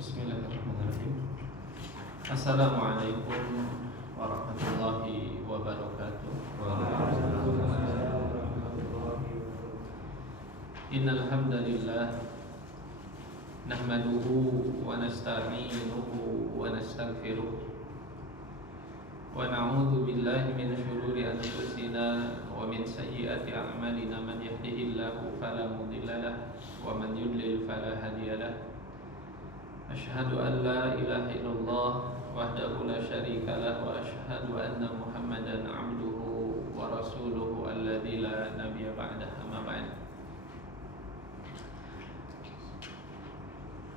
Bismillahirrahmanirrahim. Assalamualaikum warahmatullahi wabarakatuh. Innal hamdalillah nahmaduhu wa nasta'inuhu wa nastaghfiruh wa na'udzu billahi min shururi anfusina wa min sayyiati a'malina. Man yahdihillahu fala mudilla lahu wa man yudlil fala hadiya lahu. Asyhadu an la ilaha illallah wahdahu la syarika lahu wa asyhadu anna Muhammadan 'abduhu wa rasuluhu alladzi la nabiyya ba'dahu. Amma ba'd.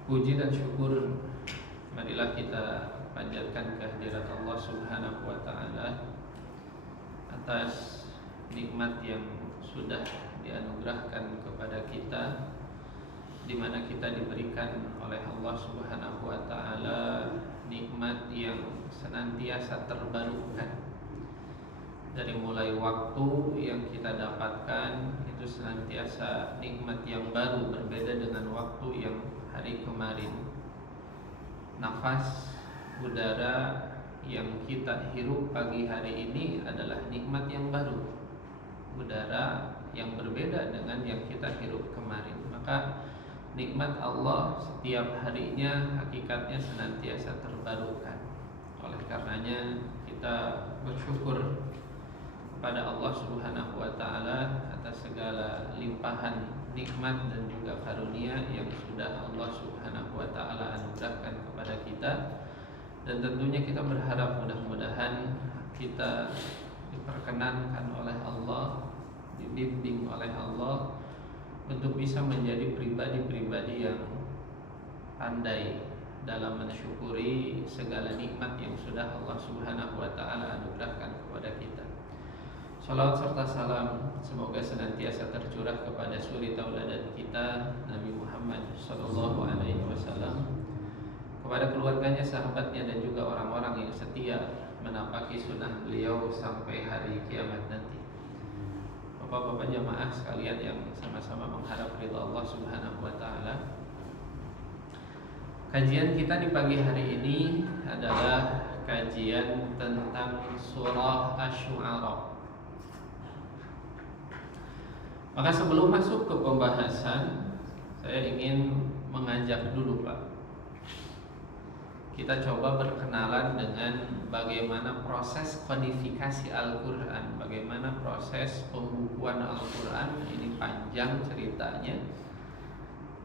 Puji dan syukur marilah kita panjatkan kehadirat Allah Subhanahu wa taala atas nikmat yang sudah dianugerahkan kepada kita, di mana kita diberikan oleh Allah Subhanahu wa taala nikmat yang senantiasa terbarukan. Dari mulai waktu yang kita dapatkan itu senantiasa nikmat yang baru, berbeda dengan waktu yang hari kemarin. Nafas udara yang kita hirup pagi hari ini adalah nikmat yang baru, udara yang berbeda dengan yang kita hirup kemarin. Maka nikmat Allah setiap harinya hakikatnya senantiasa terbarukan. Oleh karenanya kita bersyukur kepada Allah Subhanahu wa taala atas segala limpahan nikmat dan juga karunia yang sudah Allah Subhanahu wa taala anugerahkan kepada kita. Dan tentunya kita berharap mudah-mudahan kita diperkenankan oleh Allah, dibimbing oleh Allah untuk bisa menjadi pribadi-pribadi yang pandai dalam mensyukuri segala nikmat yang sudah Allah Subhanahu wa taala anugerahkan kepada kita. Salawat serta salam semoga senantiasa tercurah kepada suri tauladan kita Nabi Muhammad sallallahu alaihi wasallam, kepada keluarganya, sahabatnya, dan juga orang-orang yang setia menapaki sunnah beliau sampai hari kiamat nanti. Bapak-bapak jamaah sekalian yang sama-sama mengharap ridha Allah Subhanahu wa taala, kajian kita di pagi hari ini adalah kajian tentang surah Asy-Syu'ara. Maka sebelum masuk ke pembahasan, saya ingin mengajak dulu Pak, kita coba berkenalan dengan bagaimana proses kodifikasi Al-Quran, bagaimana proses pembukuan Al-Quran. Ini panjang ceritanya.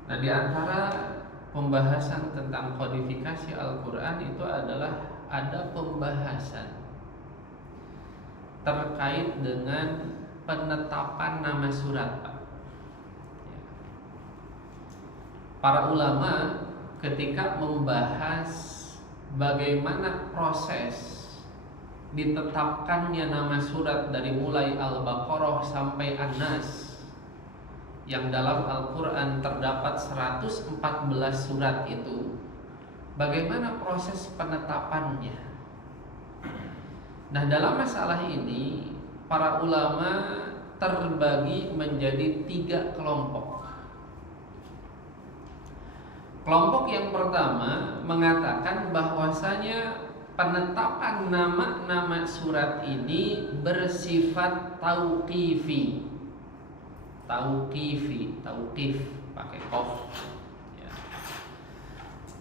Nah, di antara pembahasan tentang kodifikasi Al-Quran itu adalah ada pembahasan terkait dengan penetapan nama surat, Pak. Para ulama ketika membahas bagaimana proses ditetapkannya nama surat dari mulai Al-Baqarah sampai An-Nas, yang dalam Al-Quran terdapat 114 surat itu, bagaimana proses penetapannya. Nah, dalam masalah ini para ulama terbagi menjadi 3 kelompok. Kelompok yang pertama mengatakan bahwasanya penetapan nama-nama surat ini bersifat tauqifi. Tauqif pakai qaf. Ya.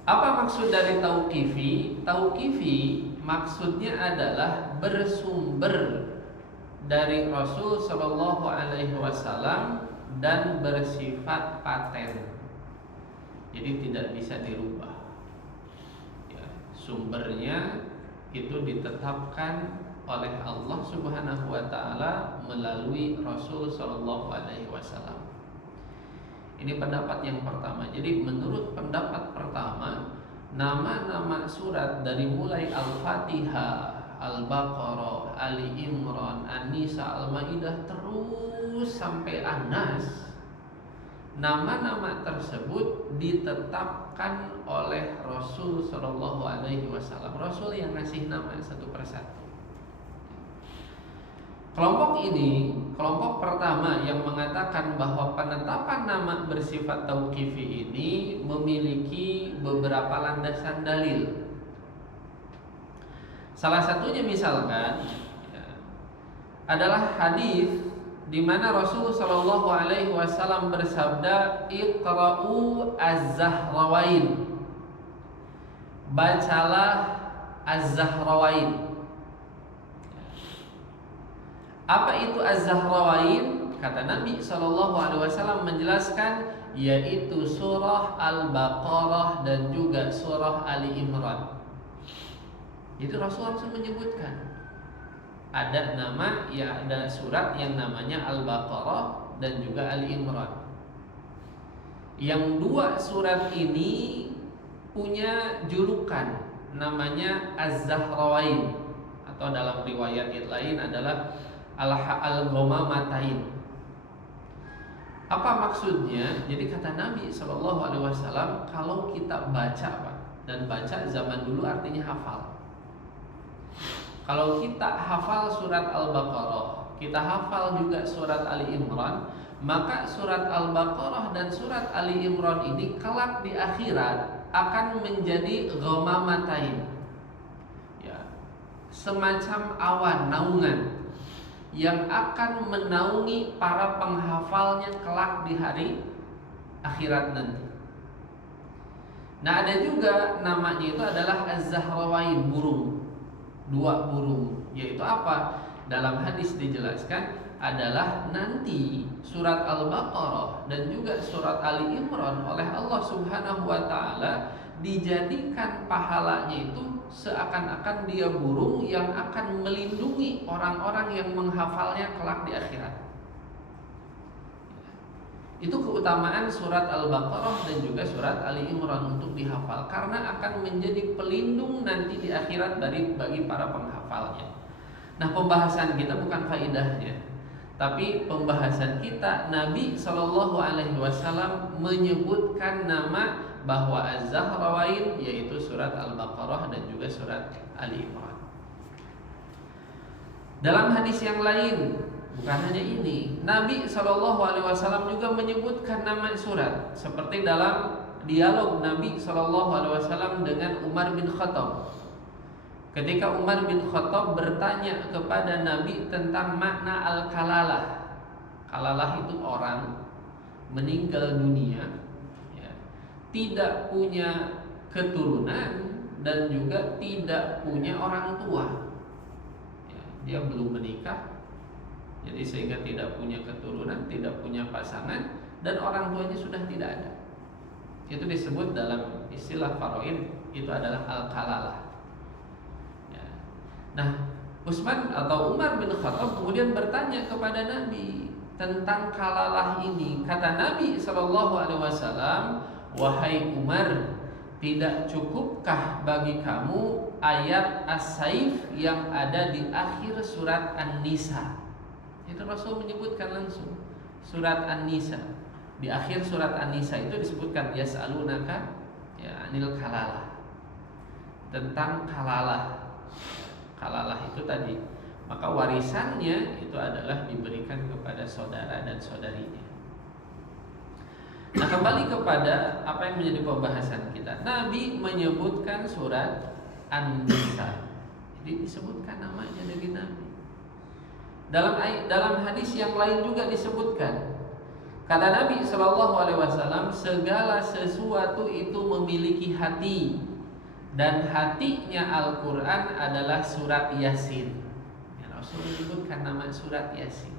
Apa maksud dari tauqifi? Tauqifi maksudnya adalah bersumber dari Rasul Shallallahu Alaihi Wasallam dan bersifat paten. Jadi tidak bisa dirubah. Ya, sumbernya itu ditetapkan oleh Allah Subhanahu wa taala melalui Rasul sallallahu alaihi wasallam. Ini pendapat yang pertama. Jadi menurut pendapat pertama, nama-nama surat dari mulai Al-Fatihah, Al-Baqarah, Ali Imran, An-Nisa, Al-Maidah terus sampai An-Nas, nama-nama tersebut ditetapkan oleh Rasul sallallahu alaihi wasallam. Rasul yang ngasih nama satu persatu. Kelompok ini, kelompok pertama yang mengatakan bahwa penetapan nama bersifat tauqifi ini memiliki beberapa landasan dalil. Salah satunya misalkan adalah hadis di mana Rasul Shallallahu Alaihi Wasallam bersabda, "Iqra'u az-Zahrawain." Bacalah az-Zahrawain. Apa itu az-Zahrawain? Kata Nabi SAW menjelaskan, yaitu surah Al-Baqarah dan juga surah Ali Imran. Itu Rasul langsung menyebutkan ada nama, ya ada surat yang namanya Al-Baqarah dan juga Ali Imran. Yang dua surat ini punya julukan namanya az-Zahrawain, atau dalam riwayat lain adalah Al-Ghamamatain. Apa maksudnya? Jadi kata Nabi SAW, kalau kita baca, Pak, dan baca zaman dulu artinya hafal. Kalau kita hafal surat Al-Baqarah, kita hafal juga surat Ali Imran, maka surat Al-Baqarah dan surat Ali Imran ini kelak di akhirat akan menjadi ghamamatain, ya, semacam awan naungan yang akan menaungi para penghafalnya kelak di hari akhirat nanti. Nah, ada juga namanya itu adalah az-Zahrawain, burung, dua burung. Yaitu apa? Dalam hadis dijelaskan adalah nanti surat Al-Baqarah dan juga surat Ali Imran oleh Allah Subhanahu wa taala dijadikan pahalanya itu seakan-akan dia burung yang akan melindungi orang-orang yang menghafalnya kelak di akhirat. Itu keutamaan surat Al-Baqarah dan juga surat Ali Imran untuk dihafal, karena akan menjadi pelindung nanti di akhirat bagi para penghafalnya. Nah, pembahasan kita bukan faidahnya, tapi pembahasan kita Nabi Shallallahu Alaihi Wasallam menyebutkan nama bahwa az-Zahrawain, yaitu surat Al-Baqarah dan juga surat Ali Imran. Dalam hadis yang lain, bukan hanya ini, Nabi SAW juga menyebutkan nama surat, seperti dalam dialog Nabi SAW dengan Umar bin Khattab. Ketika Umar bin Khattab bertanya kepada Nabi tentang makna al-kalalah. Kalalah itu orang meninggal dunia, ya, tidak punya keturunan dan juga tidak punya orang tua, ya, dia belum menikah, jadi sehingga tidak punya keturunan, tidak punya pasangan, dan orang tuanya sudah tidak ada. Itu disebut dalam istilah faraid itu adalah al-kalalah. Ya. Nah, Utsman atau Umar bin Khattab kemudian bertanya kepada Nabi tentang kalalah ini. Kata Nabi SAW, "Wahai Umar, tidak cukupkah bagi kamu ayat as-saif yang ada di akhir surat An-Nisa?" Itu Rasul menyebutkan langsung surat An-Nisa. Di akhir surat An-Nisa itu disebutkan yas'alunaka, ya, anil kalalah, tentang kalalah. Kalalah itu tadi, maka warisannya itu adalah diberikan kepada saudara dan saudarinya. Nah, kembali kepada apa yang menjadi pembahasan kita. Nabi menyebutkan surat An-Nisa, jadi disebutkan namanya dari Nabi. Dalam hadis yang lain juga disebutkan, kata Nabi SAW, segala sesuatu itu memiliki hati, dan hatinya Al-Quran adalah surat Yasin. Ya, Rasul menyebutkan nama surat Yasin.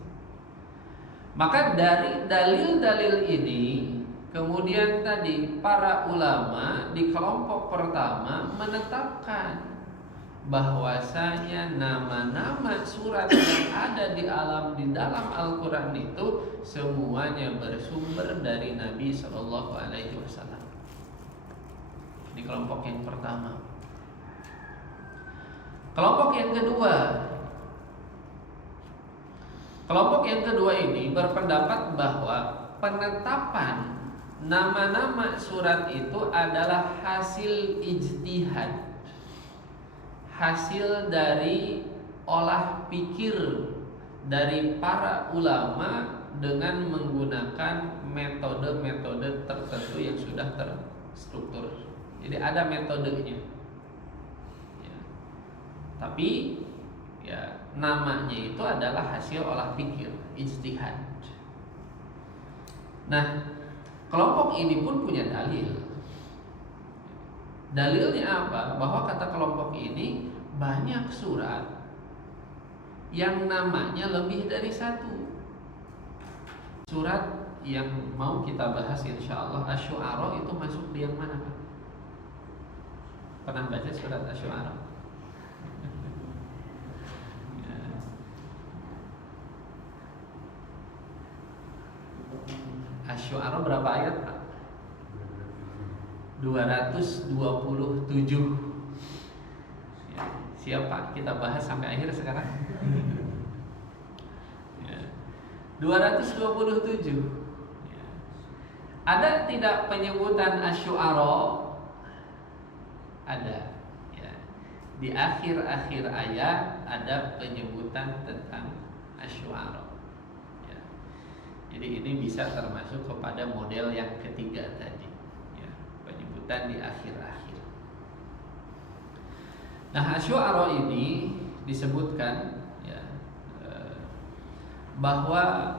Maka dari dalil-dalil ini, kemudian tadi para ulama di kelompok pertama menetapkan bahwasanya nama-nama surat yang ada di dalam Al-Quran itu semuanya bersumber dari Nabi Shallallahu Alaihi Wasallam. Di kelompok yang pertama. Kelompok yang kedua, ini berpendapat bahwa penetapan nama-nama surat itu adalah hasil ijtihad, hasil dari olah pikir dari para ulama dengan menggunakan metode-metode tertentu yang sudah terstruktur. Jadi ada metodenya. Ya. Tapi ya namanya itu adalah hasil olah pikir, ijtihad. Nah, kelompok ini pun punya dalil. Dalilnya apa? Bahwa kata kelompok ini banyak surat yang namanya lebih dari satu. Surat yang mau kita bahas insyaallah Asy-Syu'ara itu masuk di yang mana, Pak? Pernah baca surat Asy-Syu'ara? Asy-Syu'ara berapa ayat, Pak? 227. Ya, siap Pak, kita bahas sampai akhir sekarang. Ya. 227. Ya. Ada tidak penyebutan Asy-Syu'ara? Ada. Ya. Di akhir-akhir ayat ada penyebutan tentang Asy-Syu'ara. Jadi ini bisa termasuk kepada model yang ketiga tadi, ya, penyebutan di akhir-akhir. Nah, Asy-Syu'ara ini disebutkan ya, bahwa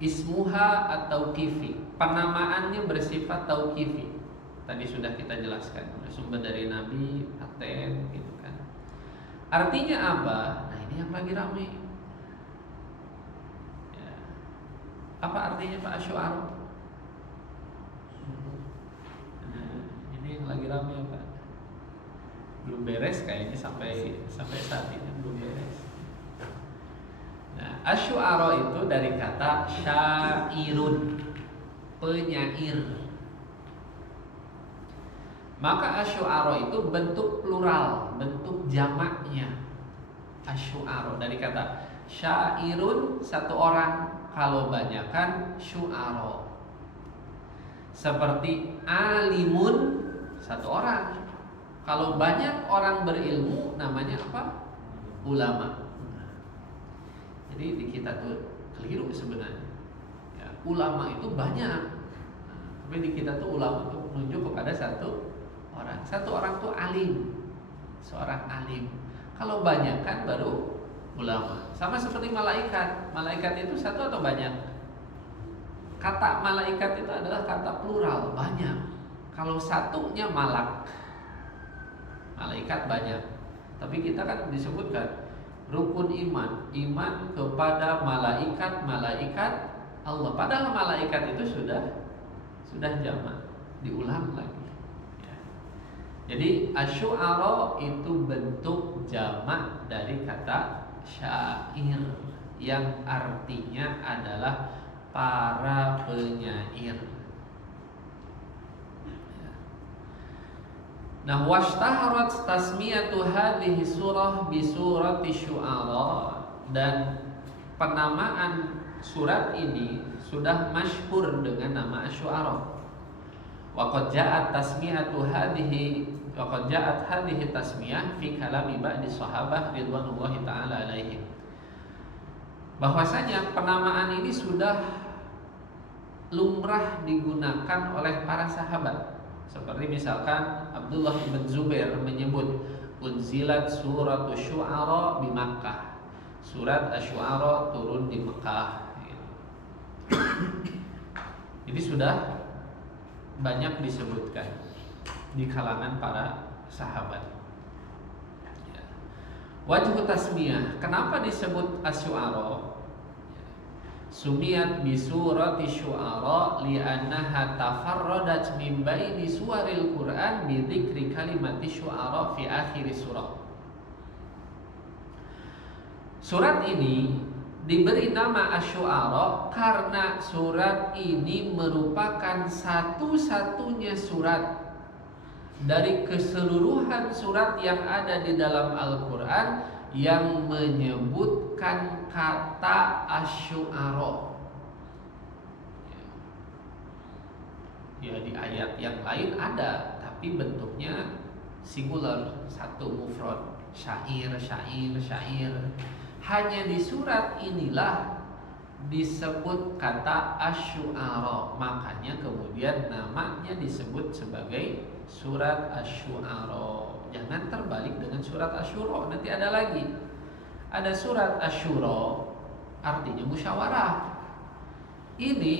ismuha at-tauqifi, penamaannya bersifat tauqifi. Tadi sudah kita jelaskan, sumber dari Nabi, paten, gitu kan. Artinya apa? Nah, ini yang lagi ramai. Apa artinya Pak Asy-Syu'ara? Ini yang lagi ramai ya Pak. Belum beres kayaknya sampai saat ini belum beres. Nah, Asy-Syu'ara itu dari kata syairun, penyair. Maka Asy-Syu'ara itu bentuk plural, bentuk jamaknya. Asy-Syu'ara dari kata syairun, satu orang. Kalau banyakan syu'ara. Seperti alimun, satu orang. Kalau banyak orang berilmu, namanya apa? Ulama. Jadi di kita tuh keliru sebenarnya. Ya, ulama itu banyak. Tapi di kita tuh ulama tuh menunjuk kepada satu orang. Satu orang tuh alim. Seorang alim. Kalau banyak kan baru ulama. Sama seperti malaikat. Malaikat itu satu atau banyak? Kata malaikat itu adalah kata plural, banyak. Kalau satunya malak, malaikat banyak. Tapi kita kan disebutkan rukun iman, iman kepada malaikat Allah. Padahal malaikat itu sudah jamak, diulang lagi. Ya. Jadi Asy-Syu'ara itu bentuk jamak dari kata syair yang artinya adalah para penyair. Nah, washtaharat tasmiyatu hadhihi surah bi surati Syu'ara, dan penamaan surat ini sudah masyhur dengan nama Asy-Syu'ara. Wa qad ja'at tasmiyatu hadhihi Waqad ja'at hadhihi tasmiyah fi kalami ba'di sahabah ridwanullahi ta'ala alaihim. Bahwasanya penamaan ini sudah lumrah digunakan oleh para sahabat. Seperti misalkan Abdullah bin Zubair menyebut unzilat suratul Syu'ara di Makkah. Surat Asy-Syu'ara turun di Mekah. Jadi sudah banyak disebutkan di kalangan para sahabat. Ya. Wajhu tasmiyah, kenapa disebut Asy-Syu'ara? Sumiyat bi surati Syu'ara li'annaha tafarradat min baini suwaril Qur'an bi dzikri kalimati Syu'ara fi akhir surah. Surat ini diberi nama Asy-Syu'ara karena surat ini merupakan satu-satunya surat dari keseluruhan surat yang ada di dalam Al-Quran yang menyebutkan kata Asy-Syu'ara. Ya, di ayat yang lain ada, tapi bentuknya singular, satu mufrad, syair, syair, syair. Hanya di surat inilah disebut kata Asy-Syu'ara, makanya kemudian namanya disebut sebagai surat Asy-Syu'ara. Jangan terbalik dengan surat Asy-Syura, nanti ada lagi. Ada surat Asy-Syura, artinya musyawarah. Ini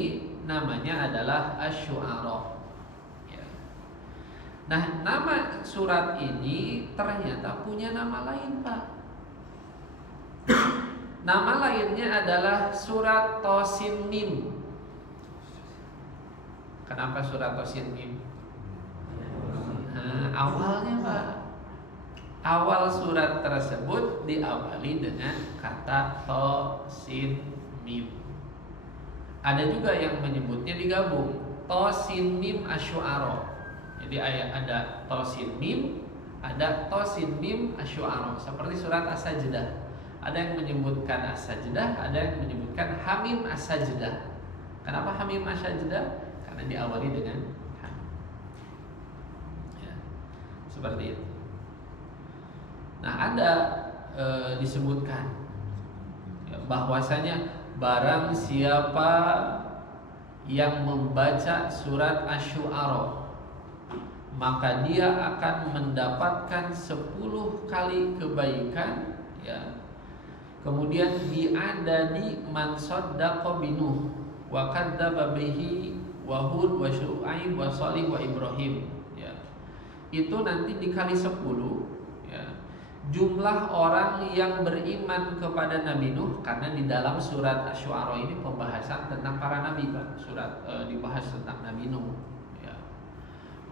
namanya adalah Asy-Syu'ara. Ya. Nah, nama surat ini ternyata punya nama lain, Pak. Nama lainnya adalah surat Tosin Mim. Kenapa surat Tosin Mim? Nah, awalnya Pak, awal surat tersebut diawali dengan kata Tosin Mim. Ada juga yang menyebutnya digabung, Tosin Mim Asy-Syu'ara. Jadi ada Tosin Mim, ada Tosin Mim Asy-Syu'ara. Seperti surat As-Sajdah. Ada yang menyebutkan As-Sajdah, ada yang menyebutkan Hamim As-Sajdah. Kenapa Hamim As-Sajdah? Karena diawali dengan Hamim. Ya, seperti itu. Nah, ada disebutkan ya, bahwasanya barang siapa yang membaca surat Asy-Syu'ara, maka dia akan mendapatkan 10 kali kebaikan, ya. Kemudian diadani man saddaqa binuh wa kadzdzaba bihi wa hud wa syu'aib wa shalih wa ibrahim, ya. Itu nanti dikali 10, ya. Jumlah orang yang beriman kepada Nabi Nuh, karena di dalam surat Asy-Syu'ara ini pembahasan tentang para nabi, Pak. Surat dibahas tentang Nabi Nuh, ya.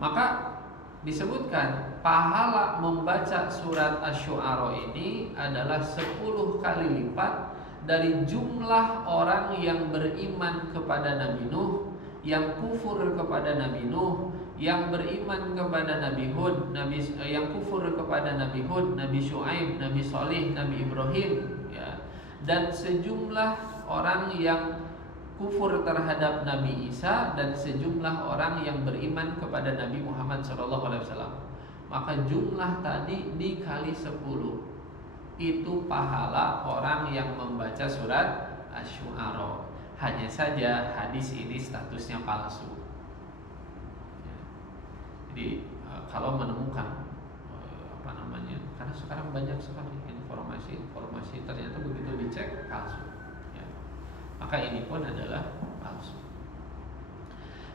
Maka disebutkan pahala membaca surat Asy-Syu'ara ini adalah 10 kali lipat dari jumlah orang yang beriman kepada Nabi Nuh, yang kufur kepada Nabi Nuh, yang beriman kepada Nabi Hud, yang kufur kepada Nabi Hud, Nabi Syu'aib, Nabi Shalih, Nabi Ibrahim, ya. Dan sejumlah orang yang kufur terhadap Nabi Isa, dan sejumlah orang yang beriman kepada Nabi Muhammad SAW. Maka jumlah tadi dikali 10. Itu pahala orang yang membaca surat Asy-Syu'ara. Hanya saja hadis ini statusnya palsu. Jadi kalau menemukan karena sekarang banyak sekali informasi ternyata begitu dicek palsu, ya. Maka ini pun adalah palsu.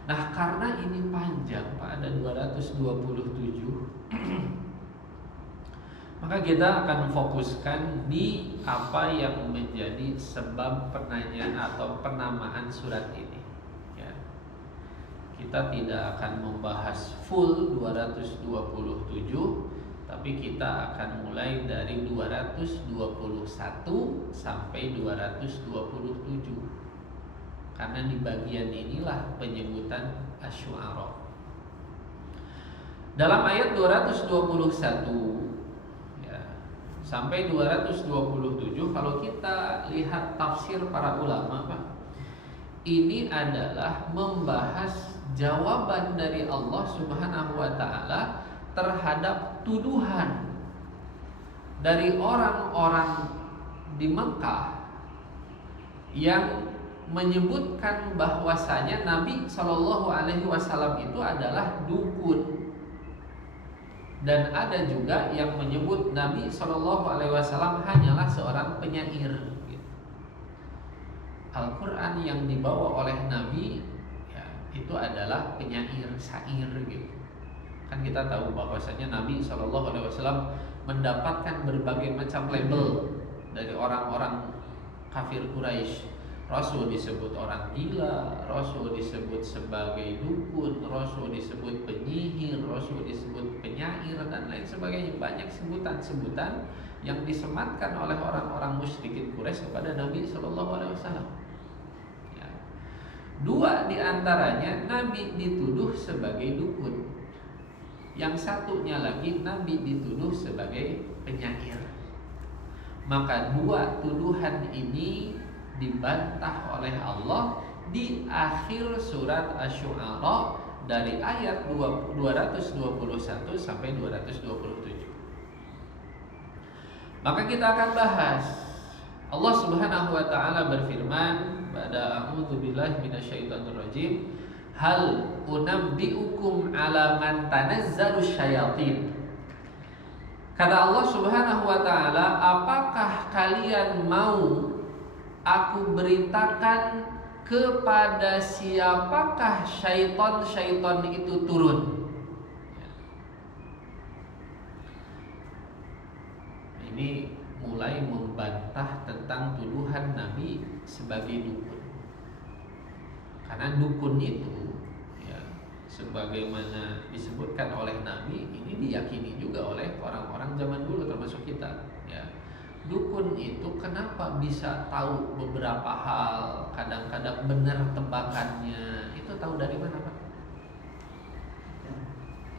Nah, karena ini panjang Pak, ada 227, maka kita akan fokuskan di apa yang menjadi sebab penanyaan atau penamaan surat ini, ya. Kita tidak akan membahas full 227, tapi kita akan mulai dari 221 sampai 227. Karena di bagian inilah penyebutan Asy-Syu'ara. Dalam ayat 221 ya, sampai 227, kalau kita lihat tafsir para ulama, Pak, ini adalah membahas jawaban dari Allah Subhanahu wa taala terhadap tuduhan dari orang-orang di Mekah yang menyebutkan bahwasanya Nabi Shallallahu Alaihi Wasallam itu adalah dukun, dan ada juga yang menyebut Nabi Shallallahu Alaihi Wasallam hanyalah seorang penyair. Al-Quran yang dibawa oleh Nabi, ya, itu adalah penyair, syair gitu. Kan kita tahu bahwasanya Nabi Shallallahu Alaihi Wasallam mendapatkan berbagai macam label dari orang-orang kafir Quraisy. Rasul disebut orang gila, Rasul disebut sebagai dukun, Rasul disebut penyihir, Rasul disebut penyair, dan lain sebagainya. Banyak sebutan-sebutan yang disematkan oleh orang-orang musyrikin Quraisy kepada Nabi Shallallahu Alaihi Wasallam. Ya. Dua di antaranya Nabi dituduh sebagai dukun, yang satunya lagi Nabi dituduh sebagai penyair. Maka dua tuduhan ini dibantah oleh Allah di akhir surat Asy-Syu'ara dari ayat 221 sampai 227. Maka kita akan bahas Allah Subhanahu wa taala berfirman, "Ba'da a'udzu billahi minasyaitonir rajim, hal unabbiukum ala man tanazzalu syayatin." Kata Allah Subhanahu wa taala, apakah kalian mau aku beritakan kepada siapakah syaitan itu turun? Ini mulai membantah tentang tuduhan Nabi sebagai dukun. Karena dukun itu ya, sebagaimana disebutkan oleh Nabi, ini diyakini juga oleh orang-orang zaman dulu termasuk kita ya. Dukun itu kenapa bisa tahu beberapa hal, kadang-kadang benar tebakannya, itu tahu dari mana Pak?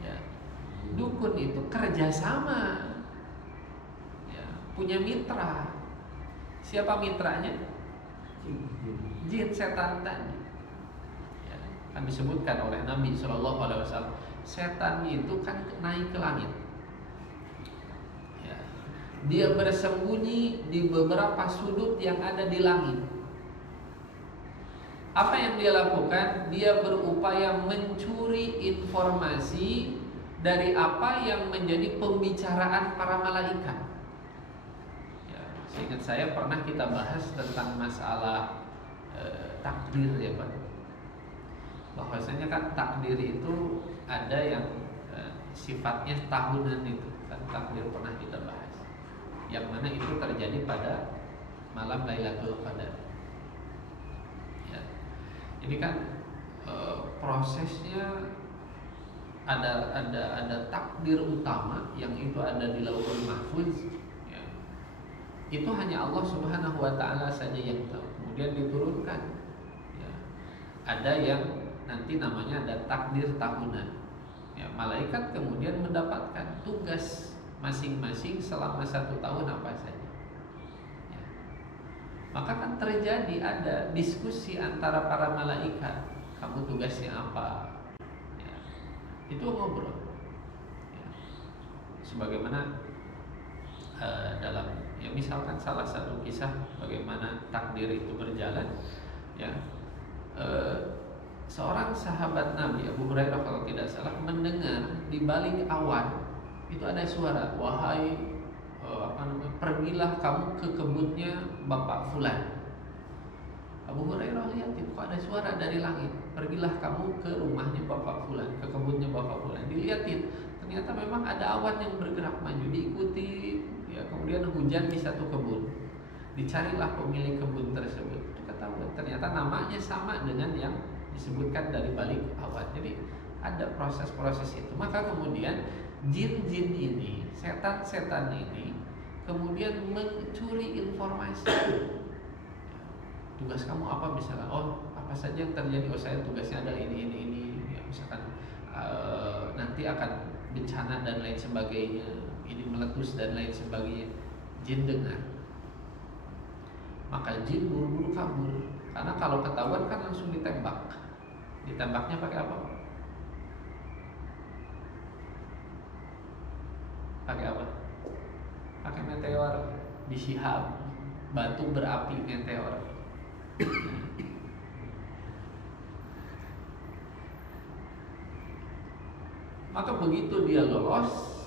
Ya. Dukun itu kerjasama ya, punya mitra. Siapa mitranya? Jin, setan tadi ya, kan disebutkan oleh Nabi SAW, setan itu kan naik ke langit. Dia bersembunyi di beberapa sudut yang ada di langit. Apa yang dia lakukan? Dia berupaya mencuri informasi dari apa yang menjadi pembicaraan para malaikat. Ya, seingat saya pernah kita bahas tentang masalah takdir ya Pak. Bahwasanya kan takdir itu ada yang sifatnya tahunan itu. Kan takdir pernah kita bahas. Yang mana itu terjadi pada malam Lailatul Qadar. Ya. Ini kan prosesnya ada takdir utama yang itu ada di Lauhul Mahfuz. Ya. Itu hanya Allah Subhanahu wa taala saja yang tahu. Kemudian diturunkan. Ya. Ada yang nanti namanya ada takdir tahunan. Ya, malaikat kemudian mendapatkan tugas masing-masing selama 1 tahun apa saja ya. Maka kan terjadi ada diskusi antara para malaikat, kamu tugasnya apa ya. Itu ngobrol ya. Sebagaimana dalam ya misalkan salah satu kisah bagaimana takdir itu berjalan ya, seorang sahabat Nabi Abu Hurairah kalau tidak salah mendengar di balik awan itu ada suara, wahai pergilah kamu ke kebunnya Bapak Fulan. Abu Hurairah lihatin kok ada suara dari langit, pergilah kamu ke rumahnya Bapak Fulan, ke kebunnya Bapak Fulan. Dilihatin, ternyata memang ada awan yang bergerak maju, diikuti ya, kemudian hujan di satu kebun. Dicarilah pemilik kebun tersebut, itu ketahuan ternyata namanya sama dengan yang disebutkan dari balik awan. Jadi ada proses-proses itu. Maka kemudian jin-jin ini, setan-setan ini kemudian mencuri informasi. Tugas kamu apa misalnya? Oh, apa saja yang terjadi? Oh, saya tugasnya ada ini. Ya, misalkan nanti akan bencana dan lain sebagainya. Ini meletus dan lain sebagainya. Jin dengar. Maka jin buru-buru kabur. Karena kalau ketahuan kan langsung ditembak. Ditembaknya pakai apa? Pakai apa? Pakai meteor, disihab, batu berapi meteor. Maka begitu dia lolos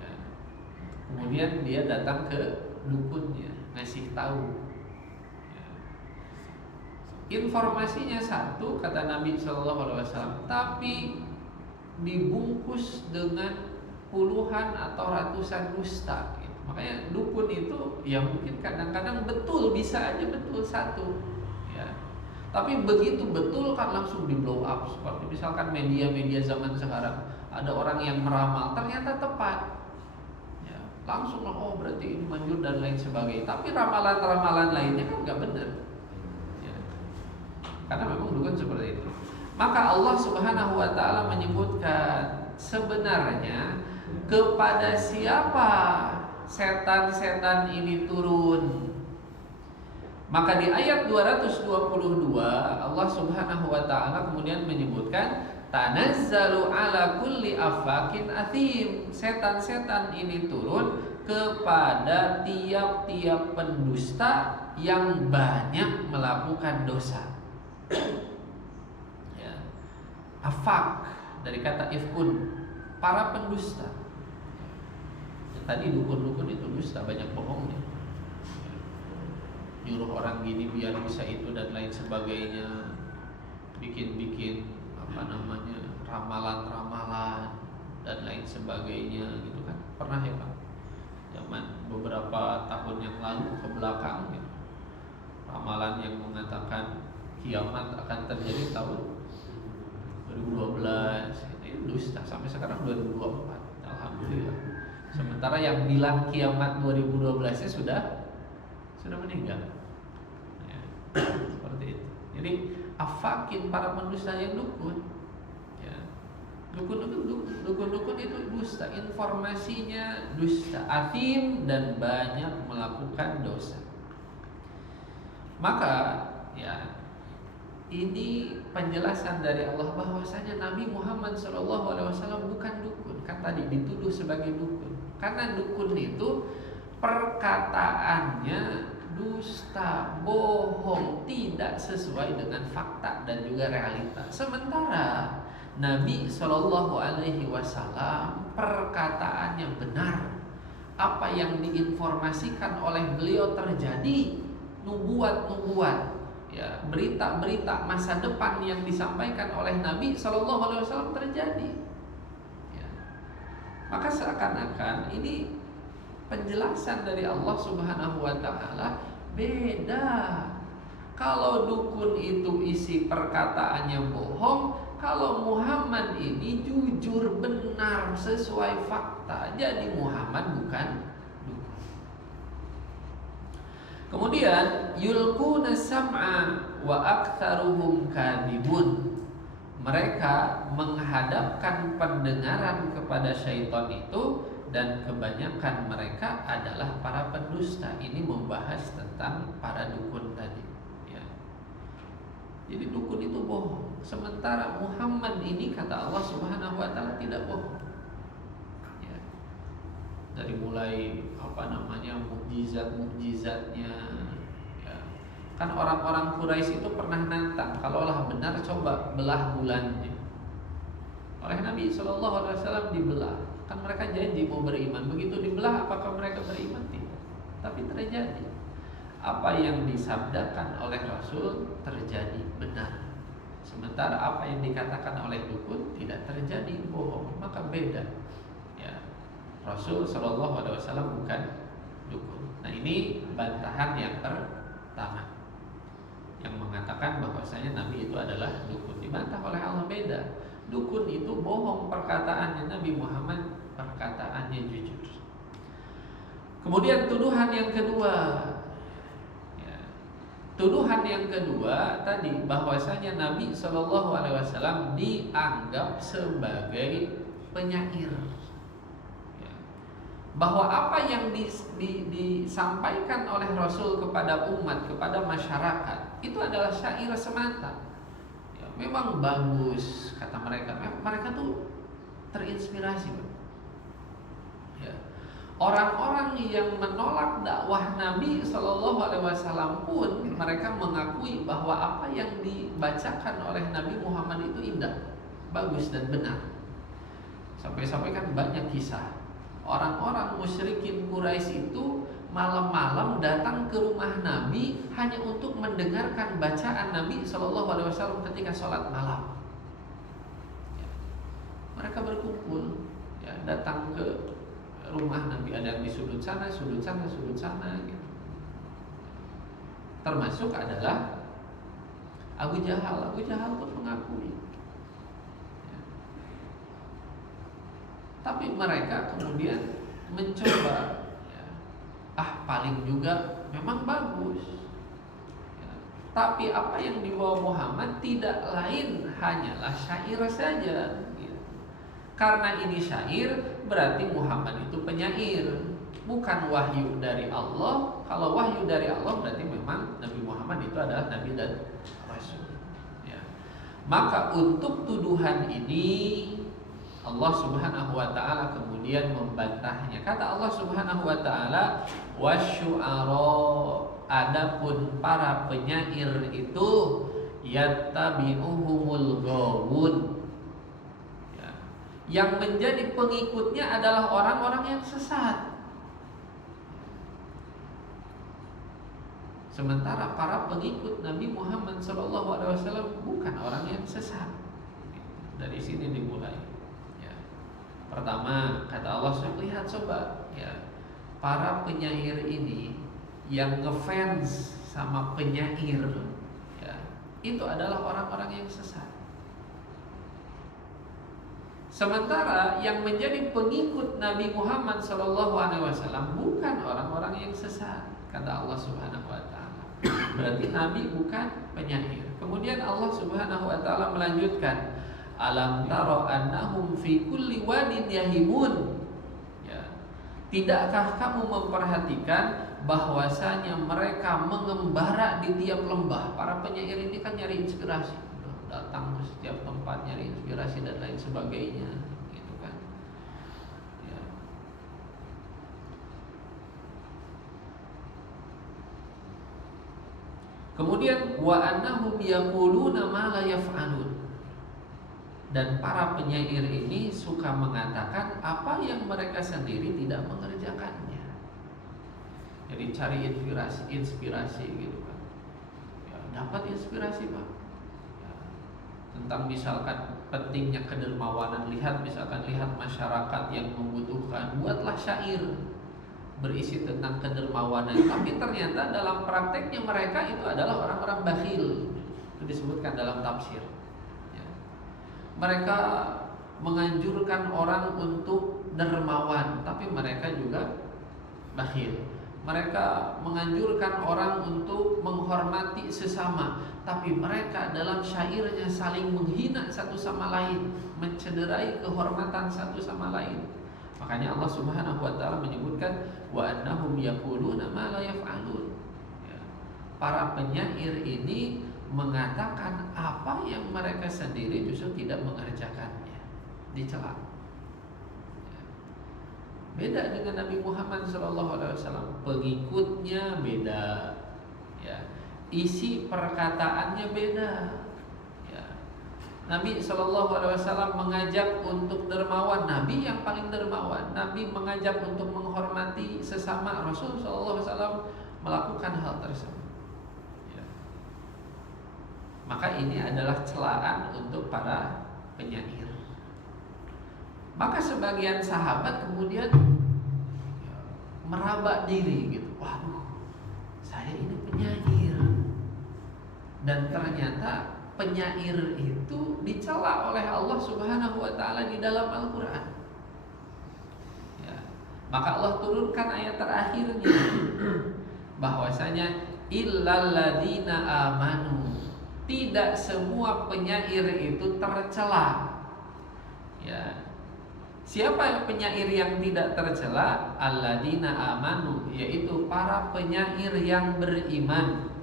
ya, kemudian dia datang ke dukunnya, ngasih tahu ya. Informasinya satu kata Nabi SAW, tapi dibungkus dengan puluhan atau ratusan dusta gitu. Makanya dukun itu ya mungkin kadang-kadang betul, bisa aja betul satu ya. Tapi begitu betul kan langsung di blow up. Seperti misalkan media-media zaman sekarang, ada orang yang meramal ternyata tepat ya, langsung oh berarti ini manjur dan lain sebagainya. Tapi ramalan-ramalan lainnya kan nggak benar ya. Karena memang dukun seperti itu. Maka Allah Subhanahu wa taala menyebutkan sebenarnya kepada siapa setan-setan ini turun. Maka di ayat 222 Allah Subhanahu wa taala kemudian menyebutkan tanazzalu ala kulli afakin athim. Setan-setan ini turun kepada tiap-tiap pendusta yang banyak melakukan dosa. Ya. Afak dari kata ifkun, para pendusta. Tadi dukun-dukun itu dusta, banyak bohongnya. Nyuruh orang gini biar bisa itu dan lain sebagainya. Bikin-bikin ramalan-ramalan dan lain sebagainya gitu kan. Pernah ya Pak? Zaman beberapa tahun yang lalu ke belakang gitu. Ramalan yang mengatakan kiamat akan terjadi tahun 2012. Itu dusta sampai sekarang 2024. Alhamdulillah. Sementara yang bilang kiamat 2012-nya sudah meninggal. Ya, seperti itu. Jadi afakin para pendusta yang dukun. Ya. Dukun itu dusta, informasinya dusta, atim dan banyak melakukan dosa. Maka ya ini penjelasan dari Allah bahwasanya Nabi Muhammad SAW bukan dukun. Kan tadi dituduh sebagai dukun. Karena dukun itu perkataannya dusta, bohong, tidak sesuai dengan fakta dan juga realita. Sementara Nabi SAW perkataannya benar. Apa yang diinformasikan oleh beliau terjadi, nubuat-nubuat, ya, berita-berita masa depan yang disampaikan oleh Nabi SAW terjadi. Ya. Maka seakan-akan ini penjelasan dari Allah Subhanahu wa Ta'ala beda. Kalau dukun itu isi perkataannya bohong, kalau Muhammad ini jujur, benar, sesuai fakta. Jadi Muhammad bukan dukun. Kemudian yulquna sam'a wa aktsaruhum kadhibun. Mereka menghadapkan pendengaran kepada syaitan itu dan kebanyakan mereka adalah para pendusta. Ini membahas tentang para dukun tadi. Ya. Jadi dukun itu bohong. Sementara Muhammad ini kata Allah Subhanahu wa Ta'ala tidak bohong. Ya. Dari mulai mukjizat-mukjizatnya. Ya. Kan orang-orang Quraisy itu pernah nantang, kalaulah benar coba belah bulannya. Oleh Nabi SAW dibelah. Kan mereka janji mau beriman. Begitu dibelah, apakah mereka beriman? Tidak. Tapi terjadi. Apa yang disabdakan oleh Rasul terjadi, benar. Sementara apa yang dikatakan oleh dukun tidak terjadi, bohong. Maka beda. Ya. Rasul SAW bukan dukun. Nah ini bantahan yang pertama, yang mengatakan bahwasanya Nabi itu adalah dukun. Dibantah oleh Allah, beda. Dukun itu bohong perkataannya, Nabi Muhammad perkataannya jujur. Kemudian tuduhan yang kedua, ya, tuduhan yang kedua tadi bahwasanya Nabi SAW dianggap sebagai penyair, ya, bahwa apa yang disampaikan oleh Rasul kepada umat, kepada masyarakat itu adalah syair semata. Memang bagus kata mereka. Mereka tuh terinspirasi. Ya. Orang-orang yang menolak dakwah Nabi SAW pun mereka mengakui bahwa apa yang dibacakan oleh Nabi Muhammad itu indah, bagus dan benar. Sampai-sampai kan banyak kisah orang-orang musyrikin Quraisy itu malam-malam datang ke rumah Nabi hanya untuk mendengarkan bacaan Nabi SAW ketika sholat malam. Ya. Mereka berkumpul, ya, datang ke rumah Nabi, ada yang di sudut sana, sudut sana, sudut sana. Gitu. Termasuk adalah Abu Jahal. Abu Jahal pun mengakui. Ya. Tapi mereka kemudian mencoba. Paling juga memang bagus, ya. Tapi apa yang dibawa Muhammad tidak lain hanyalah syair saja, gitu. Karena ini syair berarti Muhammad itu penyair, bukan wahyu dari Allah. Kalau wahyu dari Allah berarti memang Nabi Muhammad itu adalah Nabi dan Rasul, ya. Maka untuk tuduhan ini Allah Subhanahu wa taala kemudian membantahnya. Kata Allah Subhanahu wa taala, wasyu'ara, adapun para penyair itu yattabi'uhumul ghawun. Ya. Yang menjadi pengikutnya adalah orang-orang yang sesat. Sementara para pengikut Nabi Muhammad SAW bukan orang yang sesat. Dari sini dimulai. Ya. Pertama, kata Allah, lihat coba, ya, para penyair ini yang ngefans sama penyair, ya, itu adalah orang-orang yang sesat. Sementara yang menjadi pengikut Nabi Muhammad SAW bukan orang-orang yang sesat, kata Allah Subhanahu wa taala. Berarti Nabi bukan penyair. Kemudian Allah Subhanahu wa taala melanjutkan, alam taro annahum fi kulli wadin yahimun. Ya. Tidakkah kamu memperhatikan bahwasanya mereka mengembara di tiap lembah? Para penyair ini kan nyari inspirasi, datang ke setiap tempat nyari inspirasi dan lain sebagainya, gitu kan. Ya. Kemudian wa annahum yaquluna ma la yaf'alun. Dan para penyair ini suka mengatakan apa yang mereka sendiri tidak mengerjakannya. Jadi cari inspirasi gitu kan. Ya, dapat inspirasi Pak. Ya, tentang misalkan pentingnya kedermawanan, lihat masyarakat yang membutuhkan, buatlah syair berisi tentang kedermawanan. Tapi ternyata dalam prakteknya mereka itu adalah orang-orang bakhil. Itu disebutkan dalam tafsir. Mereka menganjurkan orang untuk dermawan, tapi mereka juga bakhil. Mereka menganjurkan orang untuk menghormati sesama, tapi mereka dalam syairnya saling menghina satu sama lain, mencederai kehormatan satu sama lain. Makanya Allah Subhanahu wa taala menyebutkan wa annahum yaquluna ma la yaf'alun. Ya. Para penyair ini mengatakan apa yang mereka sendiri justru tidak mengerjakannya, dicela. Beda dengan Nabi Muhammad SAW, pengikutnya beda, ya, isi perkataannya beda. Ya. Nabi SAW mengajak untuk dermawan, Nabi yang paling dermawan. Nabi mengajak untuk menghormati sesama, Rasul SAW melakukan hal tersebut. Maka ini adalah celaan untuk para penyair. Maka sebagian sahabat kemudian meraba diri gitu. Waduh, saya ini penyair. Dan ternyata penyair itu dicela oleh Allah Subhanahu wa taala di dalam Al-Qur'an. Ya. Maka Allah turunkan ayat terakhirnya bahwasanya illal ladzina amanu. Tidak semua penyair itu tercela. Ya. Siapa penyair yang tidak tercela? Alladzina amanu, yaitu para penyair yang beriman.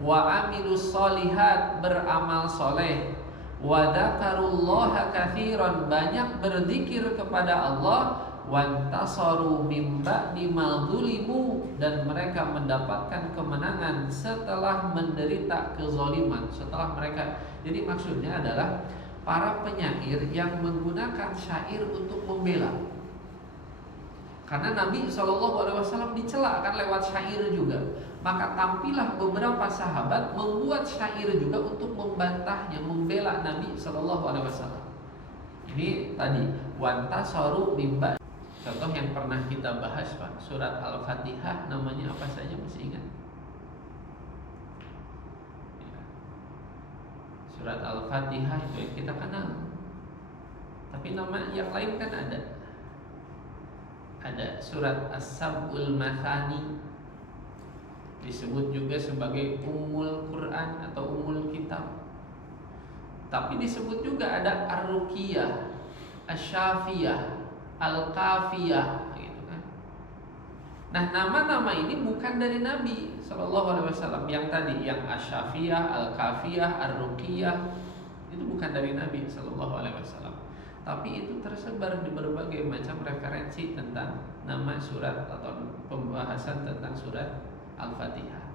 Wa amilus solihat, beramal soleh. Wa dzakarullaha katsiran, banyak berzikir kepada Allah. Wantasaru mim ba'di ma dzulimu, dan mereka mendapatkan kemenangan setelah menderita kezaliman, setelah mereka. Jadi maksudnya adalah para penyair yang menggunakan syair untuk membela. Karena Nabi SAW dicela kan lewat syair juga. Maka tampillah beberapa sahabat membuat syair juga untuk membantahnya, membela Nabi SAW. Ini tadi wantasaru mim ba'di. Contoh yang pernah kita bahas Pak, surat Al-Fatihah namanya apa saja, masih ingat? Ya. Surat Al-Fatihah itu yang kita kenal. Tapi nama yang lain kan ada. Ada surat As-Sab'ul Mathani, disebut juga sebagai Ummul Quran atau Ummul Kitab. Tapi disebut juga ada Ar-Ruqiyah, Asy-Syafiyah, Al-Kafiyah, gitu kan. Nah, nama-nama ini bukan dari Nabi SAW. Yang tadi, yang Asy-Syafiyah, Al-Kafiyah, Ar-Ruqiyah, itu bukan dari Nabi SAW. tapi itu tersebar di berbagai macam referensi tentang nama surat atau pembahasan tentang surat Al-Fatihah.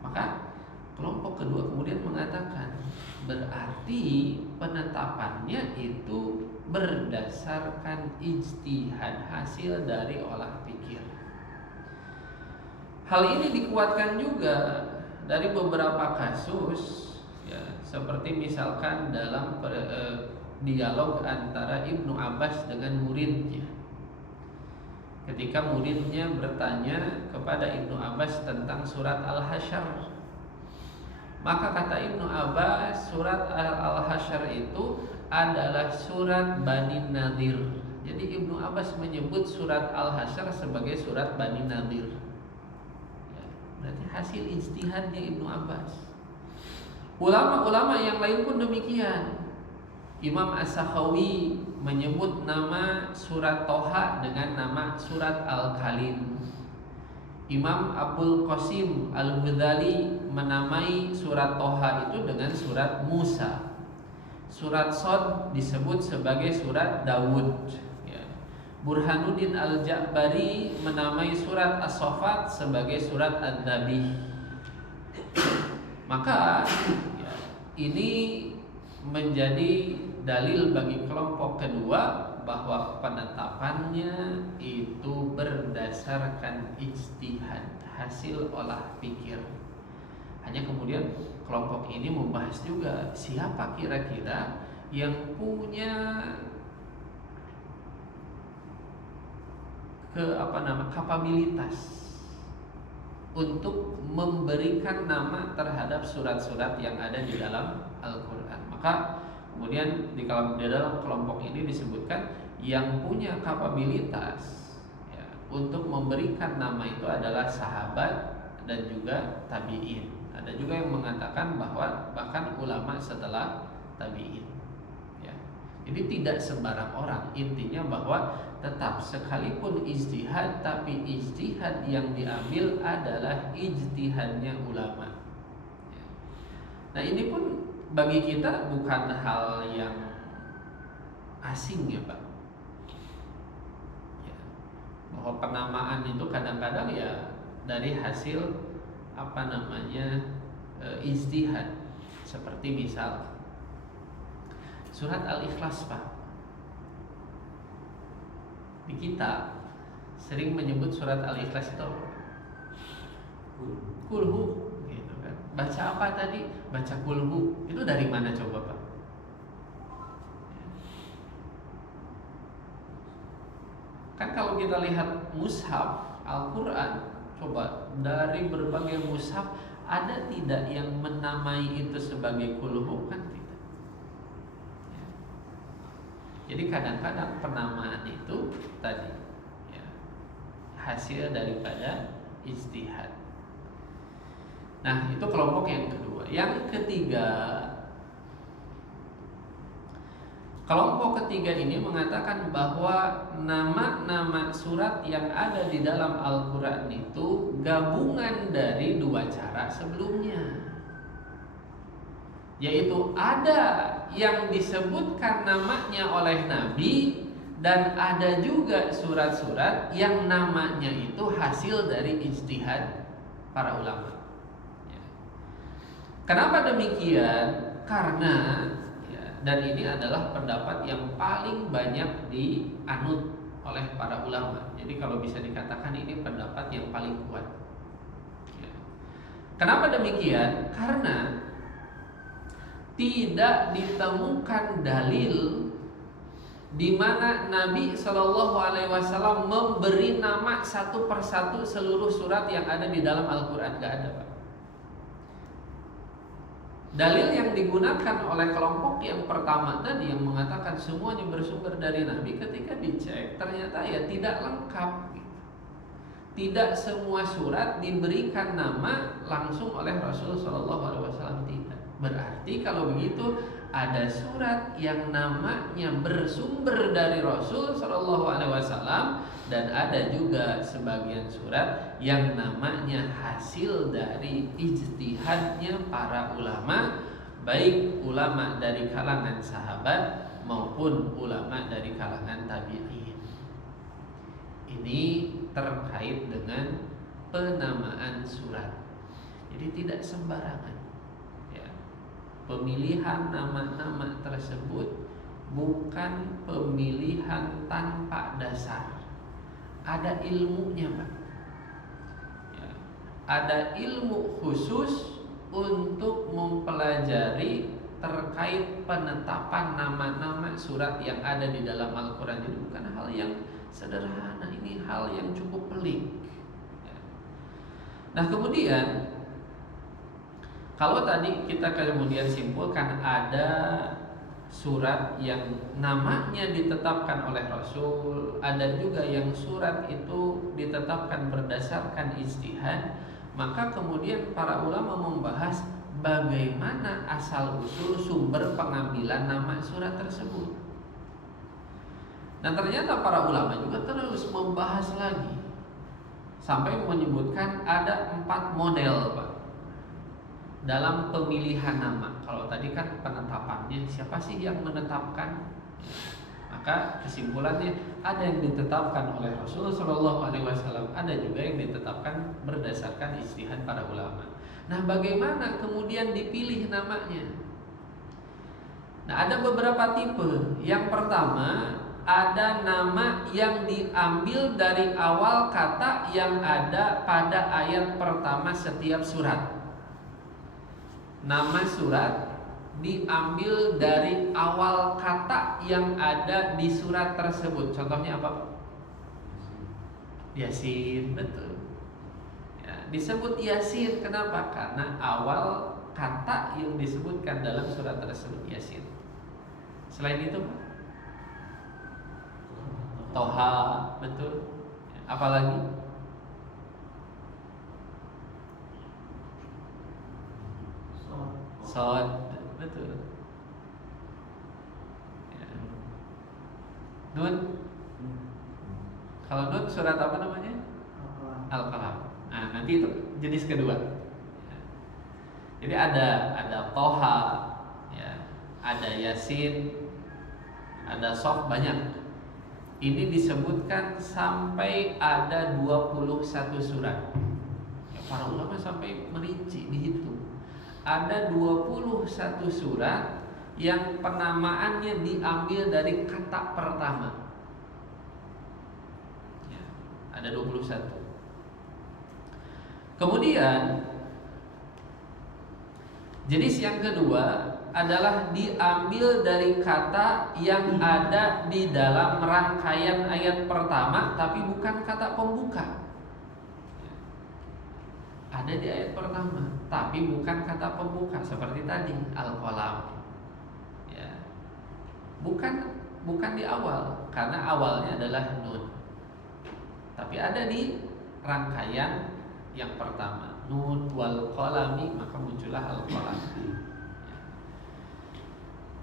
Maka kelompok kedua kemudian mengatakan berarti penetapannya itu berdasarkan ijtihad hasil dari olah pikir. Hal ini dikuatkan juga dari beberapa kasus, ya, seperti misalkan dalam dialog antara Ibnu Abbas dengan muridnya. Ketika muridnya bertanya kepada Ibnu Abbas tentang surat Al-Hasyr, maka kata Ibnu Abbas, surat Al-Hasyr itu adalah surat Bani Nadir. Jadi Ibnu Abbas menyebut surat Al-Hasyr sebagai surat Bani Nadir. Ya, berarti hasil ijtihadnya Ibnu Abbas. Ulama-ulama yang lain pun demikian. Imam As-Sakhawi menyebut nama surat Toha dengan nama surat Al-Kalim. Imam Abul Qasim Al-Ghazali menamai surat Toha itu dengan surat Musa. Surat Shad disebut sebagai surat Dawud, ya. Burhanuddin Al-Ja'bari menamai surat As-Saffat sebagai surat Ad-Dabih. Maka ya, ini menjadi dalil bagi kelompok kedua bahwa penetapannya itu berdasarkan ijtihad hasil olah pikir. Hanya kemudian kelompok ini membahas juga siapa kira-kira yang punya kapabilitas untuk memberikan nama terhadap surat-surat yang ada di dalam Al-Quran. Maka kemudian di dalam kelompok ini disebutkan yang punya kapabilitas, ya, untuk memberikan nama itu adalah sahabat dan juga tabi'in. Ada juga yang mengatakan bahwa bahkan ulama setelah tabi'in, ya. Jadi tidak sembarang orang. Intinya bahwa tetap sekalipun ijtihad, tapi ijtihad yang diambil adalah ijtihadnya ulama, ya. Nah ini pun bagi kita bukan hal yang asing, ya Pak, ya, bahwa penamaan itu kadang-kadang ya dari hasil ijtihad. Seperti misal surat Al-Ikhlas, Pak, di kita sering menyebut surat Al-Ikhlas itu kulhu. Baca apa tadi? Baca kulhu. Itu dari mana coba, Pak? Kan kalau kita lihat mushaf Al-Quran, coba dari berbagai mushaf ada tidak yang menamai itu sebagai kulhu? Kan tidak, ya. Jadi kadang-kadang penamaan itu tadi, ya, hasil daripada ijtihad. Nah, itu kelompok yang kedua. Yang ketiga, kelompok ketiga ini mengatakan bahwa nama-nama surat yang ada di dalam Al-Quran itu gabungan dari dua cara sebelumnya. Yaitu ada yang disebutkan namanya oleh Nabi, dan ada juga surat-surat yang namanya itu hasil dari ijtihad para ulama. Kenapa demikian? Karena dan ini adalah pendapat yang paling banyak dianut oleh para ulama. Jadi kalau bisa dikatakan ini pendapat yang paling kuat. Kenapa demikian? Karena tidak ditemukan dalil di mana Nabi Shallallahu Alaihi Wasallam memberi nama satu persatu seluruh surat yang ada di dalam Al-Quran. Gak ada, Pak. Dalil yang digunakan oleh kelompok yang pertama tadi yang mengatakan semuanya bersumber dari Nabi, ketika dicek ternyata ya tidak lengkap. Tidak semua surat diberikan nama langsung oleh Rasul Shallallahu Alaihi Wasallam, tidak. Berarti kalau begitu ada surat yang namanya bersumber dari Rasul Shallallahu Alaihi Wasallam, dan ada juga sebagian surat yang namanya hasil dari ijtihadnya para ulama, baik ulama dari kalangan sahabat maupun ulama dari kalangan tabi'in. Ini terkait dengan penamaan surat. Jadi tidak sembarangan. Ya. Pemilihan nama-nama tersebut bukan pemilihan tanpa dasar. Ada ilmunya, Pak. Ya. Ada ilmu khusus untuk mempelajari terkait penetapan nama-nama surat yang ada di dalam Al-Quran. Jadi bukan hal yang sederhana, ini hal yang cukup pelik. Ya. Nah kemudian, kalau tadi kita kemudian simpulkan ada surat yang namanya ditetapkan oleh Rasul, ada juga yang surat itu ditetapkan berdasarkan ijtihad, maka kemudian para ulama membahas bagaimana asal usul sumber pengambilan nama surat tersebut. Dan ternyata para ulama juga terus membahas lagi sampai menyebutkan ada 4 model, Pak, dalam pemilihan nama. Kalau tadi kan penetapannya, siapa sih yang menetapkan? Maka kesimpulannya ada yang ditetapkan oleh Rasulullah SAW, ada juga yang ditetapkan berdasarkan ijtihad para ulama. Nah, bagaimana kemudian dipilih namanya? Nah, ada beberapa tipe. Yang pertama, ada nama yang diambil dari awal kata yang ada pada ayat pertama setiap surat. Nama surat diambil dari awal kata yang ada di surat tersebut. Contohnya apa? Yasin, betul. Ya, disebut Yasin kenapa? Karena awal kata yang disebutkan dalam surat tersebut Yasin. Selain itu, Toha, betul. Apalagi? Sod, betul. Ya. Nun. Kalau nun surat apa namanya? Al-Qalam. Nah, nanti itu jenis kedua. Ya. Jadi ada Toha, ya, ada Yasin, ada Sof, banyak. Ini disebutkan sampai ada 21 surat. Ya, para ulama sampai merinci dihitung. Ada 21 surat yang penamaannya diambil dari kata pertama. Ya, ada 21. Kemudian jenis yang kedua adalah diambil dari kata yang ada di dalam rangkaian ayat pertama, tapi bukan kata pembuka. Ada di ayat pertama, tapi bukan kata pembuka seperti tadi Al-Qalam. Ya. Bukan di awal, karena awalnya adalah nun. Tapi ada di rangkaian yang pertama, nun wal qalami, maka muncullah Al-Qalam. Ya.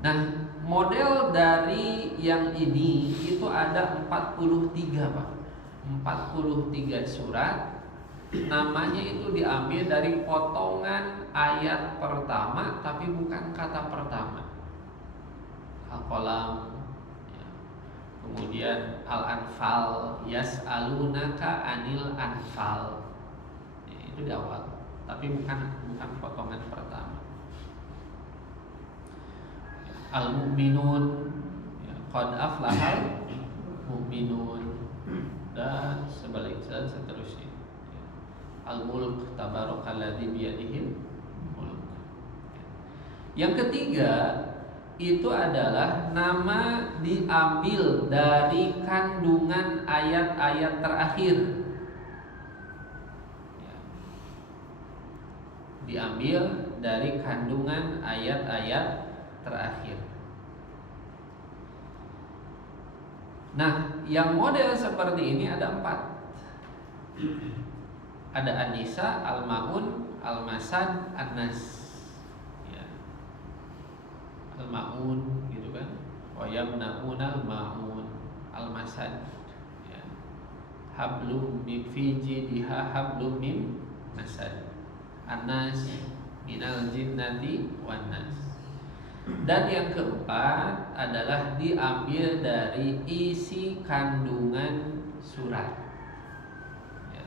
Nah, model dari yang ini itu ada 43, Pak. 43 surat. Namanya itu diambil dari potongan ayat pertama, tapi bukan kata pertama. Al-Qalam, ya. Kemudian Al-Anfal, yas'alunaka anil anfal, ya, itu di awal, tapi bukan potongan pertama. Al-Mu'minun, ya, qad aflahal mu'minun, dan seterusnya. Al-Mulk, tabarakalladzi biyadihil mulk. Yang ketiga itu adalah nama diambil dari kandungan ayat-ayat terakhir. Ya. Diambil dari kandungan ayat-ayat terakhir. Nah, yang model seperti ini ada 4. Ada An-Nisa, Al-Maun, Al-Masad, An-Nas. Ya. Al-Maun gitu kan. Wa yamna'una al-Maun, Al-Masad. Ya. Hablum min fi jidha hablum min masad. An-Nas minal jinnati wan nas. Dan yang keempat adalah diambil dari isi kandungan surat. Ya.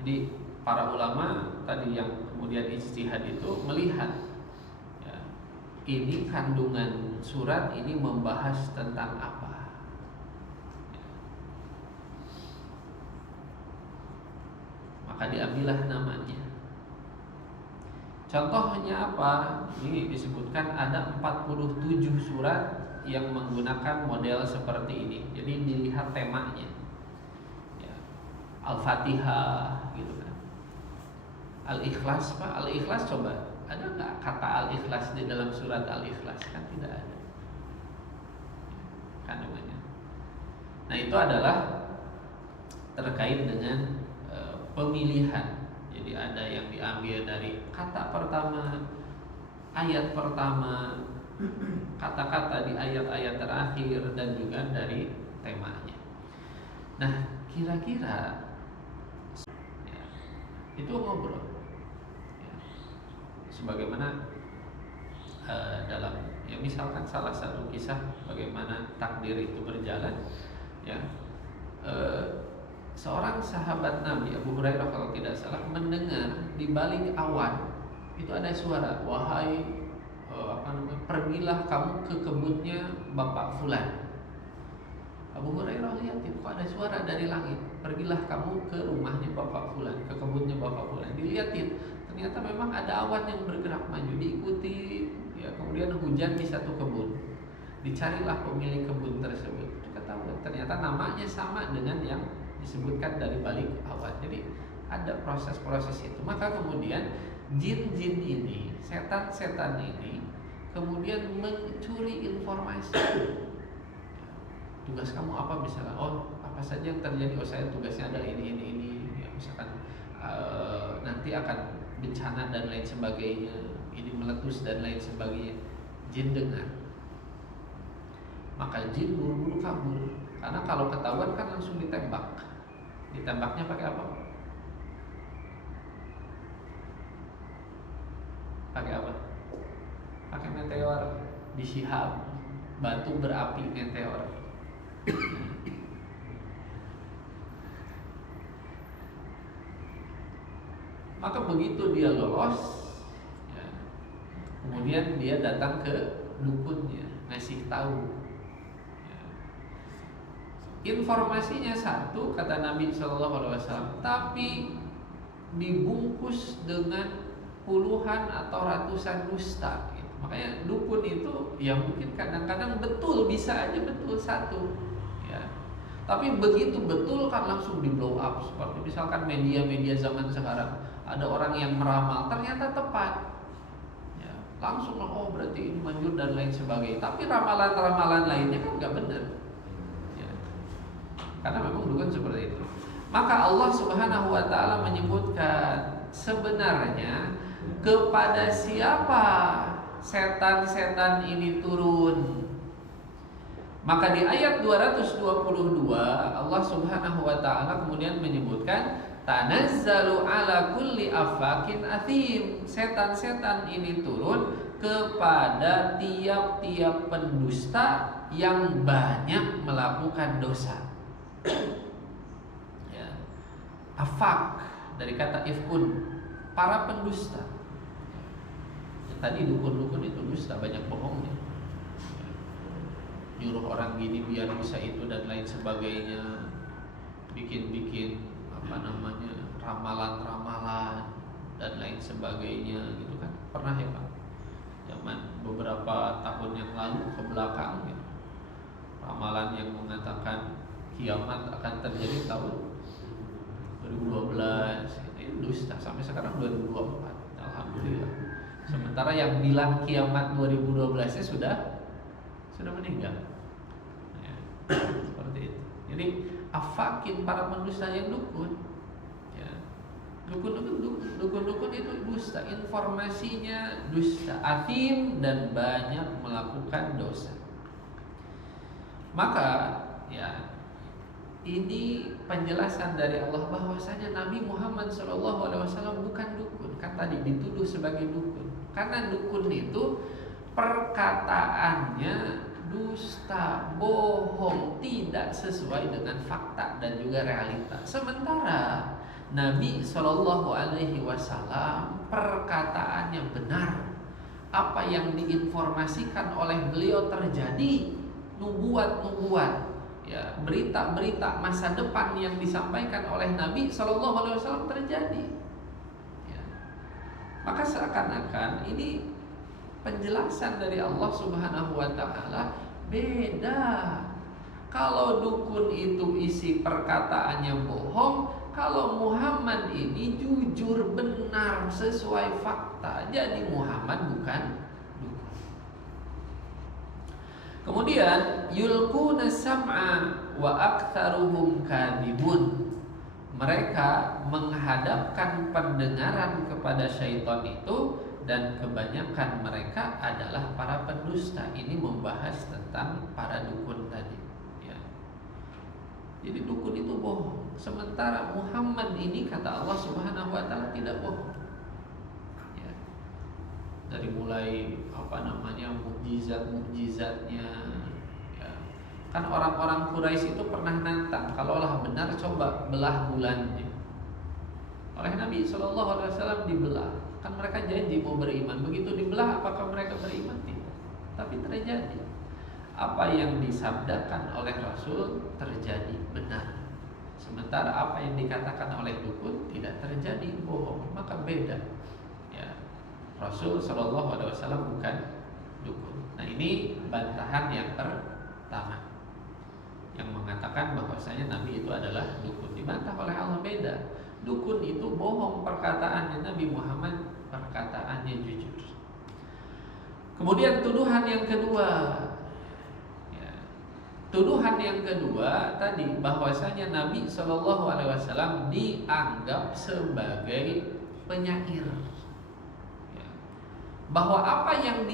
Jadi para ulama tadi yang kemudian ijtihad itu melihat, ya, ini kandungan surat ini membahas tentang apa. Ya. Maka diambillah namanya. Contohnya apa? Ini disebutkan ada 47 surat yang menggunakan model seperti ini. Jadi dilihat temanya, ya. Al-Fatihah gitu kan. Al-Ikhlas, Pak. Al-Ikhlas coba ada nggak kata Al-Ikhlas di dalam surat Al-Ikhlas? Kan tidak ada kandungannya. Nah itu adalah terkait dengan pemilihan. Jadi ada yang diambil dari kata pertama, ayat pertama, kata-kata di ayat-ayat terakhir, dan juga dari temanya. Nah, kira-kira ya, itu ngobrol, ya. Sebagaimana dalam, ya misalkan salah satu kisah bagaimana takdir itu berjalan, ya. Seorang sahabat Nabi Abu Hurairah kalau tidak salah mendengar di balik awan itu ada suara, wahai pergilah kamu ke kebunnya Bapak Fulan. Abu Hurairah lihatin kok ada suara dari langit, pergilah kamu ke rumahnya Bapak Fulan, ke kebunnya Bapak Fulan. Dilihatin, ternyata memang ada awan yang bergerak maju, diikuti, ya, kemudian hujan di satu kebun. Dicarilah pemilik kebun tersebut, ketahuan ternyata namanya sama dengan yang disebutkan dari balik awan. Jadi ada proses-proses itu. Maka kemudian jin-jin ini, setan-setan ini kemudian mencuri informasi. Tugas kamu apa misalnya? Oh, apa saja yang terjadi? Oh, saya tugasnya ada ini. Ya, misalkan nanti akan bencana dan lain sebagainya, ini meletus dan lain sebagainya. Jin dengar, maka jin buru-buru kabur. Karena kalau ketahuan kan langsung ditembak. Ditembaknya pakai apa? Pakai apa? Pakai meteor, disihab, batu berapi meteor. Maka begitu dia lolos, ya, kemudian dia datang ke dukunnya, ngasih tahu. Informasinya satu, kata Nabi SAW, tapi dibungkus dengan puluhan atau ratusan dusta. Gitu. Makanya dukun itu ya mungkin kadang-kadang betul, bisa aja betul satu, ya. Tapi begitu betul kan langsung di blow up. Seperti misalkan media-media zaman sekarang, ada orang yang meramal ternyata tepat, ya. Langsung oh berarti ini manjur dan lain sebagainya. Tapi ramalan-ramalan lainnya kan nggak benar. Karena memang dukun seperti itu. Maka Allah Subhanahu wa taala menyebutkan sebenarnya kepada siapa setan-setan ini turun. Maka di ayat 222 Allah Subhanahu wa taala kemudian menyebutkan tanazzalu ala kulli afakin athim. Setan-setan ini turun kepada tiap-tiap pendusta yang banyak melakukan dosa. Ya. Afak dari kata ifkun, para pendusta. Ya, tadi dukun-dukun itu dusta, banyak bohongnya. Ya. Nyuruh orang gini biar bisa itu dan lain sebagainya. Bikin-bikin ramalan-ramalan dan lain sebagainya gitu kan. Pernah ya Pak? Zaman beberapa tahun yang lalu ke belakang gitu. Ramalan yang mengatakan kiamat akan terjadi tahun 2012, itu dusta sampai sekarang 2024. Alhamdulillah. Sementara yang bilang kiamat 2012-nya sudah meninggal. Ya, seperti itu. Jadi afakin para pendusta yang dukun. Ya. Dukun-dukun itu dusta, informasinya dusta, athim dan banyak melakukan dosa. Maka ya ini penjelasan dari Allah bahwasanya Nabi Muhammad SAW bukan dukun. Kan tadi dituduh sebagai dukun. Karena dukun itu perkataannya dusta, bohong, tidak sesuai dengan fakta dan juga realita. Sementara Nabi Shallallahu Alaihi Wasallam perkataannya benar, apa yang diinformasikan oleh beliau terjadi, nubuat-nubuat, ya, berita-berita masa depan yang disampaikan oleh Nabi Shallallahu Alaihi Wasallam terjadi. Ya. Maka seakan-akan ini penjelasan dari Allah Subhanahu Wa Taala beda. Kalau dukun itu isi perkataannya bohong, kalau Muhammad ini jujur, benar, sesuai fakta. Jadi Muhammad bukan dukun. Kemudian yulquna sam'a wa aktsaruhum kadhibun. Mereka menghadapkan pendengaran kepada syaitan itu, dan kebanyakan mereka adalah para pendusta. Ini membahas tentang para dukun tadi, ya. Jadi dukun itu bohong. Sementara Muhammad ini kata Allah Subhanahu Wa Taala tidak bohong. Ya. Dari mulai mukjizatnya. Ya. Kan orang-orang Quraisy itu pernah nantang, kalaulah benar coba belah bulannya. Oleh Nabi Shallallahu Alaihi Wasallam dibelah. Kan mereka janji mau beriman. Begitu dibelah, apakah mereka beriman? Tidak. Tapi terjadi. Apa yang disabdakan oleh Rasul terjadi, benar. Sementara apa yang dikatakan oleh dukun tidak terjadi, bohong. Maka beda. Ya. Rasul Shallallahu Alaihi Wasallam bukan dukun. Nah, ini bantahan yang pertama, yang mengatakan bahwasanya Nabi itu adalah dukun. Dibantah oleh Allah, beda. Dukun itu bohong perkataannya, Nabi Muhammad perkataannya jujur. Kemudian tuduhan yang kedua, ya, tuduhan yang kedua tadi bahwasanya Nabi Shallallahu Alaihi Wasallam dianggap sebagai penyair, ya, bahwa apa yang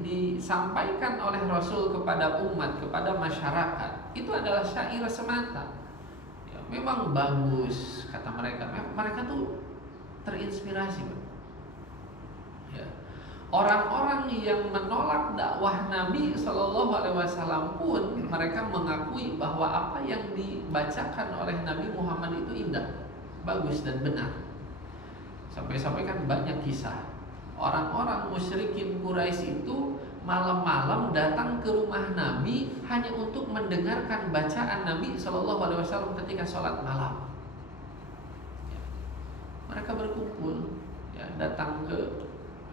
disampaikan oleh Rasul kepada umat, kepada masyarakat itu adalah syair semata. Memang bagus kata mereka. Mereka tuh terinspirasi. Ya. Orang-orang yang menolak dakwah Nabi Shallallahu Alaihi Wasallam pun mereka mengakui bahwa apa yang dibacakan oleh Nabi Muhammad itu indah, bagus dan benar. Sampai-sampai kan banyak kisah orang-orang musyrikin Quraisy itu malam-malam datang ke rumah Nabi hanya untuk mendengarkan bacaan Nabi Shallallahu Alaihi Wasallam ketika sholat malam. Ya. Mereka berkumpul, ya, datang ke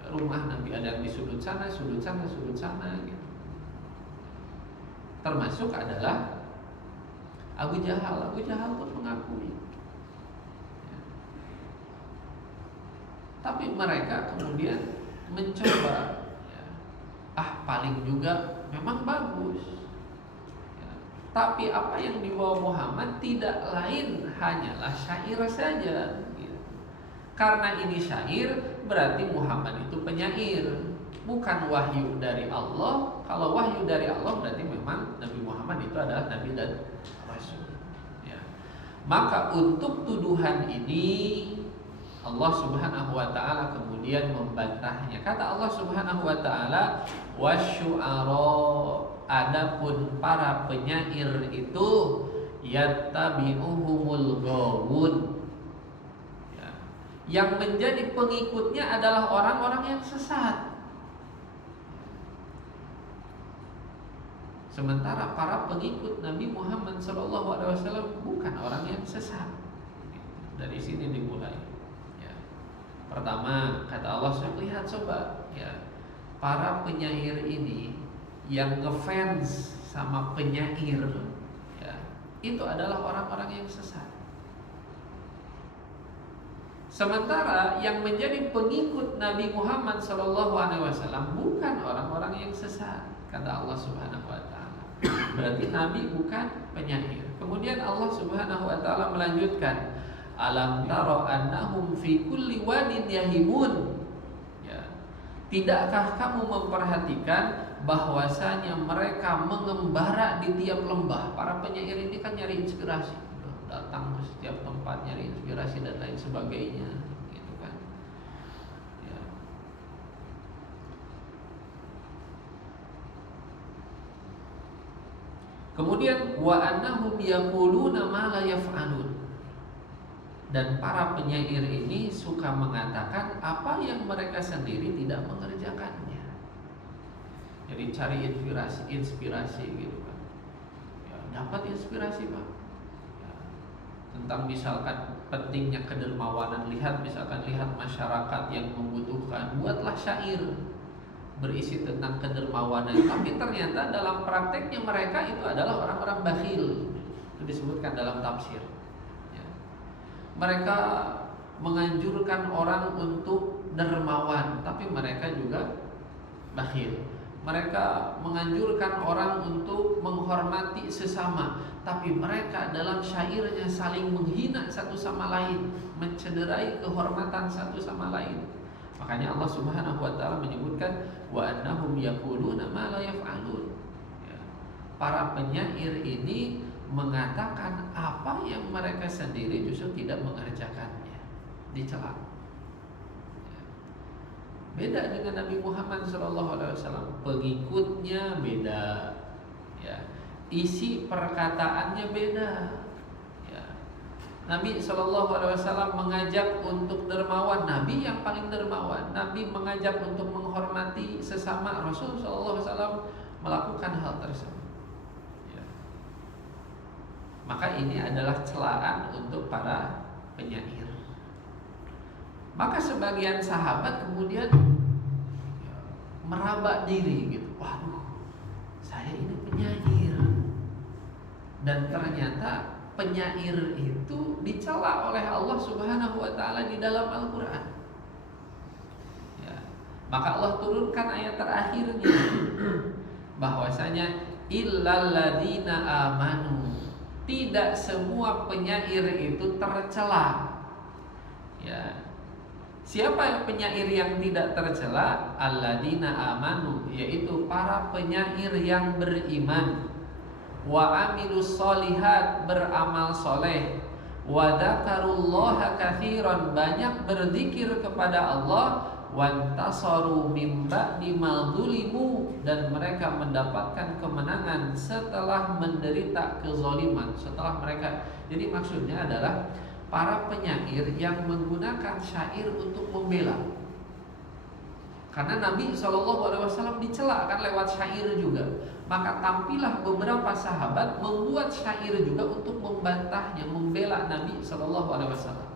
rumah Nabi, ada yang di sudut sana, sudut sana, sudut sana, gitu. Termasuk adalah Abu Jahal. Abu Jahal pun mengakui. Ya. Tapi mereka kemudian mencoba. Paling juga memang bagus, ya. Tapi apa yang dibawa Muhammad tidak lain hanyalah syair saja, gitu. Karena ini syair berarti Muhammad itu penyair, bukan wahyu dari Allah. Kalau wahyu dari Allah berarti memang Nabi Muhammad itu adalah Nabi dan Rasul, ya. Maka untuk tuduhan ini Allah Subhanahu Wa Taala kemudian membantahnya. Kata Allah Subhanahu Wa Taala, wasyu'ara, adapun para penyair itu yattabi'uhumul ghawun, ya, yang menjadi pengikutnya adalah orang-orang yang sesat. Sementara para pengikut Nabi Muhammad SAW bukan orang yang sesat. Dari sini dimulai. Pertama, kata Allah, lihat coba, ya, para penyair ini yang ngefans sama penyair, ya, itu adalah orang-orang yang sesat. Sementara yang menjadi pengikut Nabi Muhammad SAW bukan orang-orang yang sesat, kata Allah Subhanahu Wa Taala. Berarti Nabi bukan penyair. Kemudian Allah Subhanahu Wa Taala melanjutkan, alam taro annahum fi kulli wadin yahimun, ya. Tidakkah kamu memperhatikan bahwasanya mereka mengembara di tiap lembah? Para penyair ini kan nyari inspirasi, datang ke setiap tempat nyari inspirasi dan lain sebagainya, gitu kan, ya. Kemudian wa annahum yaquluna ma la yaf'alun. Dan para penyair ini suka mengatakan apa yang mereka sendiri tidak mengerjakannya. Jadi cari inspirasi gitu kan. Ya, dapat inspirasi Pak. Ya, tentang misalkan pentingnya kedermawanan. Lihat masyarakat yang membutuhkan, buatlah syair berisi tentang kedermawanan. Tapi ternyata dalam prakteknya mereka itu adalah orang-orang bakhil. Itu disebutkan dalam tafsir. Mereka menganjurkan orang untuk dermawan, tapi mereka juga bakhil. Mereka menganjurkan orang untuk menghormati sesama, tapi mereka dalam syairnya saling menghina satu sama lain, mencederai kehormatan satu sama lain. Makanya Allah Subhanahu wa taala menyebutkan wa annahum yaquluna ma la yaf'alun. Para penyair ini mengatakan apa yang mereka sendiri justru tidak mengerjakannya, dicela. Beda dengan Nabi Muhammad SAW, pengikutnya beda, ya. Isi perkataannya beda. Ya. Nabi SAW mengajak untuk dermawan, Nabi yang paling dermawan. Nabi mengajak untuk menghormati sesama, Rasul SAW melakukan hal tersebut. Maka ini adalah celaan untuk para penyair. Maka sebagian sahabat kemudian meraba diri gitu. Waduh, saya ini penyair. Dan ternyata penyair itu dicela oleh Allah Subhanahu wa taala di dalam Al-Qur'an. Ya. Maka Allah turunkan ayat terakhirnya bahwasanya illal ladzina amanu. Tidak semua penyair itu tercela. Ya. Siapa penyair yang tidak tercela? Alladzina amanu, yaitu para penyair yang beriman. Wa amilus solihat, beramal soleh. Wa dzakarullaha katsiran, banyak berzikir kepada Allah. Wantasaru min ba'di ma dzulimu, dan mereka mendapatkan kemenangan setelah menderita kezaliman, setelah mereka. Jadi maksudnya adalah para penyair yang menggunakan syair untuk membela. Karena Nabi SAW dicela kan lewat syair juga. Maka tampillah beberapa sahabat membuat syair juga untuk membantahnya, membela Nabi SAW.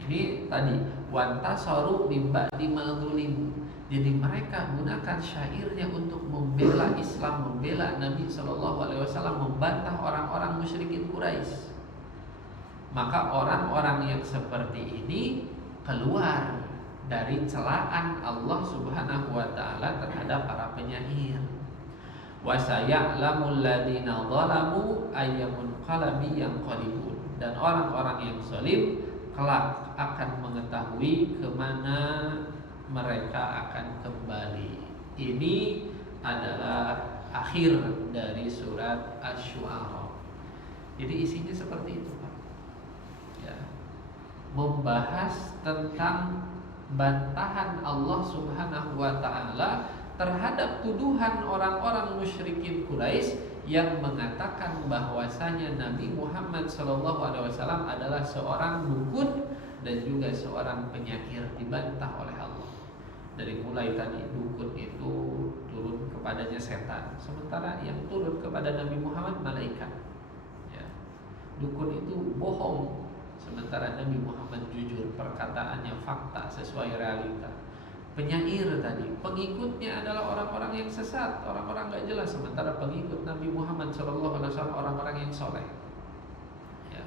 Ini tadi wantasaru min ba'di ma dzulimu. Jadi mereka gunakan syairnya untuk membela Islam, membela Nabi SAW, membantah orang-orang musyrikin Quraisy. Maka orang-orang yang seperti ini keluar dari celaan Allah Subhanahu wa taala terhadap para penyair. Wa saya'lamul ladzina zalamu ayyamun qalabi yanqalibun. Dan orang-orang yang zalim kelak akan mengetahui kemana mereka akan kembali. Ini adalah akhir dari surat Asy-Syu'ara. Jadi isinya seperti itu, Pak. Ya. Membahas tentang bantahan Allah Subhanahu wa taala terhadap tuduhan orang-orang musyrikin Quraisy yang mengatakan bahwasanya Nabi Muhammad SAW adalah seorang dukun dan juga seorang penyair, dibantah oleh Allah. Dari mulai tadi dukun itu turun kepadanya setan, sementara yang turun kepada Nabi Muhammad malaikat. Ya. Dukun itu bohong, sementara Nabi Muhammad jujur, perkataannya fakta sesuai realita. Penyair tadi, pengikutnya adalah orang-orang yang sesat, orang-orang gak jelas, sementara pengikut Nabi Muhammad SAW orang-orang yang soleh. Ya.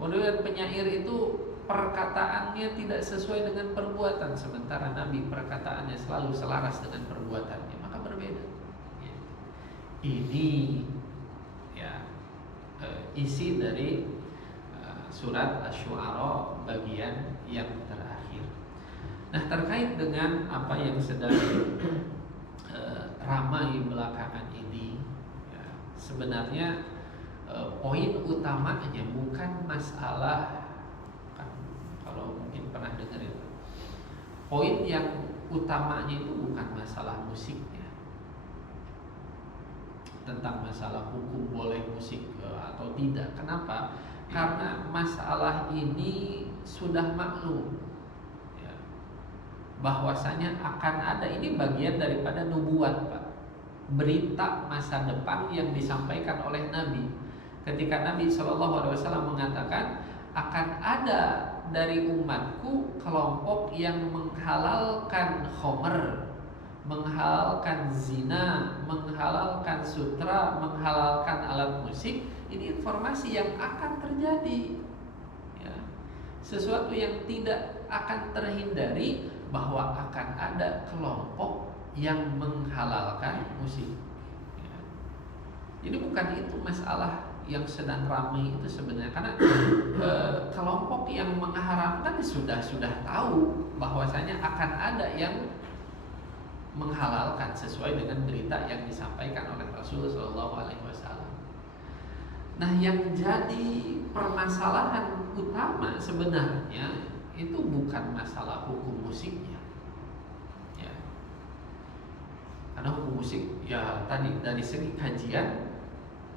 Kemudian penyair itu perkataannya tidak sesuai dengan perbuatan, sementara Nabi perkataannya selalu selaras dengan perbuatannya, maka berbeda. Ya. Ini ya isi dari surat Asy-Syu'ara bagian yang terakhir. Nah, terkait dengan apa yang sedang ramai belakangan ini, ya, sebenarnya poin utamanya bukan masalah, kan, kalau mungkin pernah dengar itu, poin yang utamanya itu bukan masalah musiknya, tentang masalah hukum boleh musik atau tidak. Kenapa? Karena masalah ini sudah maklum ya, bahwasanya akan ada, ini bagian daripada nubuat, Pak. Berita masa depan yang disampaikan oleh Nabi. Ketika Nabi SAW mengatakan akan ada dari umatku kelompok yang menghalalkan khomer, menghalalkan zina, menghalalkan sutra, menghalalkan alat musik. Ini informasi yang akan terjadi ya. Sesuatu yang tidak akan terhindari, bahwa akan ada kelompok yang menghalalkan musik ya. Jadi bukan itu masalah yang sedang ramai itu sebenarnya, karena kelompok yang mengharamkan sudah tahu bahwasanya akan ada yang menghalalkan sesuai dengan berita yang disampaikan oleh Rasulullah SAW. Nah, yang jadi permasalahan utama sebenarnya itu bukan masalah hukum musiknya, ya. Karena hukum musik, ya tadi dari segi kajian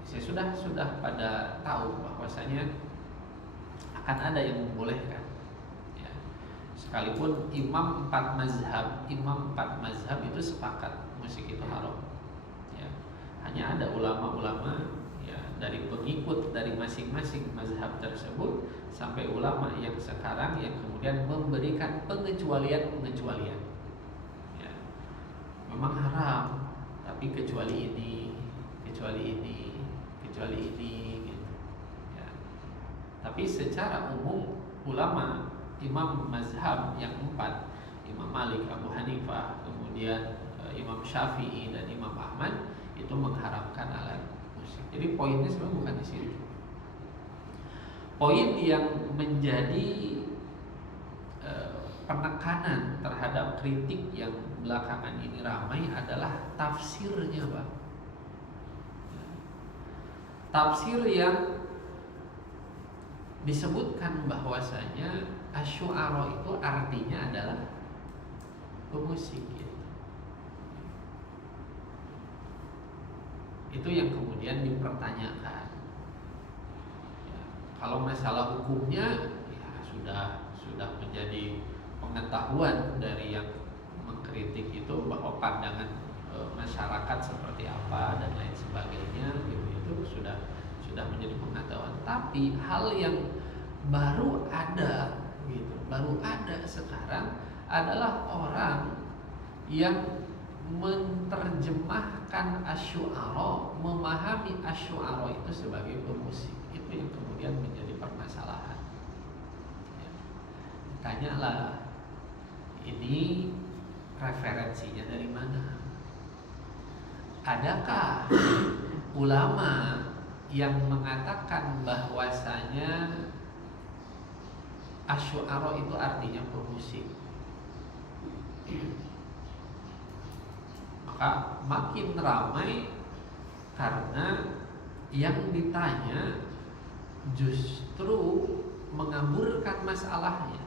saya sudah pada tahu bahwasanya akan ada yang membolehkan. Ya. Sekalipun imam empat mazhab itu sepakat musik itu haram. Ya. Hanya ada ulama-ulama dari pengikut dari masing-masing mazhab tersebut sampai ulama yang sekarang yang kemudian memberikan pengecualian. Ya. Memang haram, tapi kecuali ini gitu. Ya. Tapi secara umum ulama imam mazhab yang empat, Imam Malik, Abu Hanifah, kemudian Imam Syafi'i dan Imam Ahmad, itu mengharamkan alat musik. Jadi poinnya sebenarnya bukan di situ. Poin yang menjadi penekanan terhadap kritik yang belakangan ini ramai adalah tafsirnya, Pak. Tafsir yang disebutkan bahwasanya asy'ara itu artinya adalah pemusik gitu. Itu yang kemudian dipertanyakan. Ya, kalau masalah hukumnya ya sudah menjadi pengetahuan dari yang mengkritik itu bahwa pandangan masyarakat seperti apa dan lain sebagainya gitu, itu sudah menjadi pengetahuan. Tapi hal yang baru ada sekarang adalah orang yang menerjemahkan asy'ara, memahami asy'ara itu sebagai pemusik. Itu yang kemudian menjadi permasalahan. Ya. Tanyalah, ini referensinya dari mana? Adakah ulama yang mengatakan bahwasanya asy'ara itu artinya pemusik? Maka makin ramai karena yang ditanya justru mengaburkan masalahnya.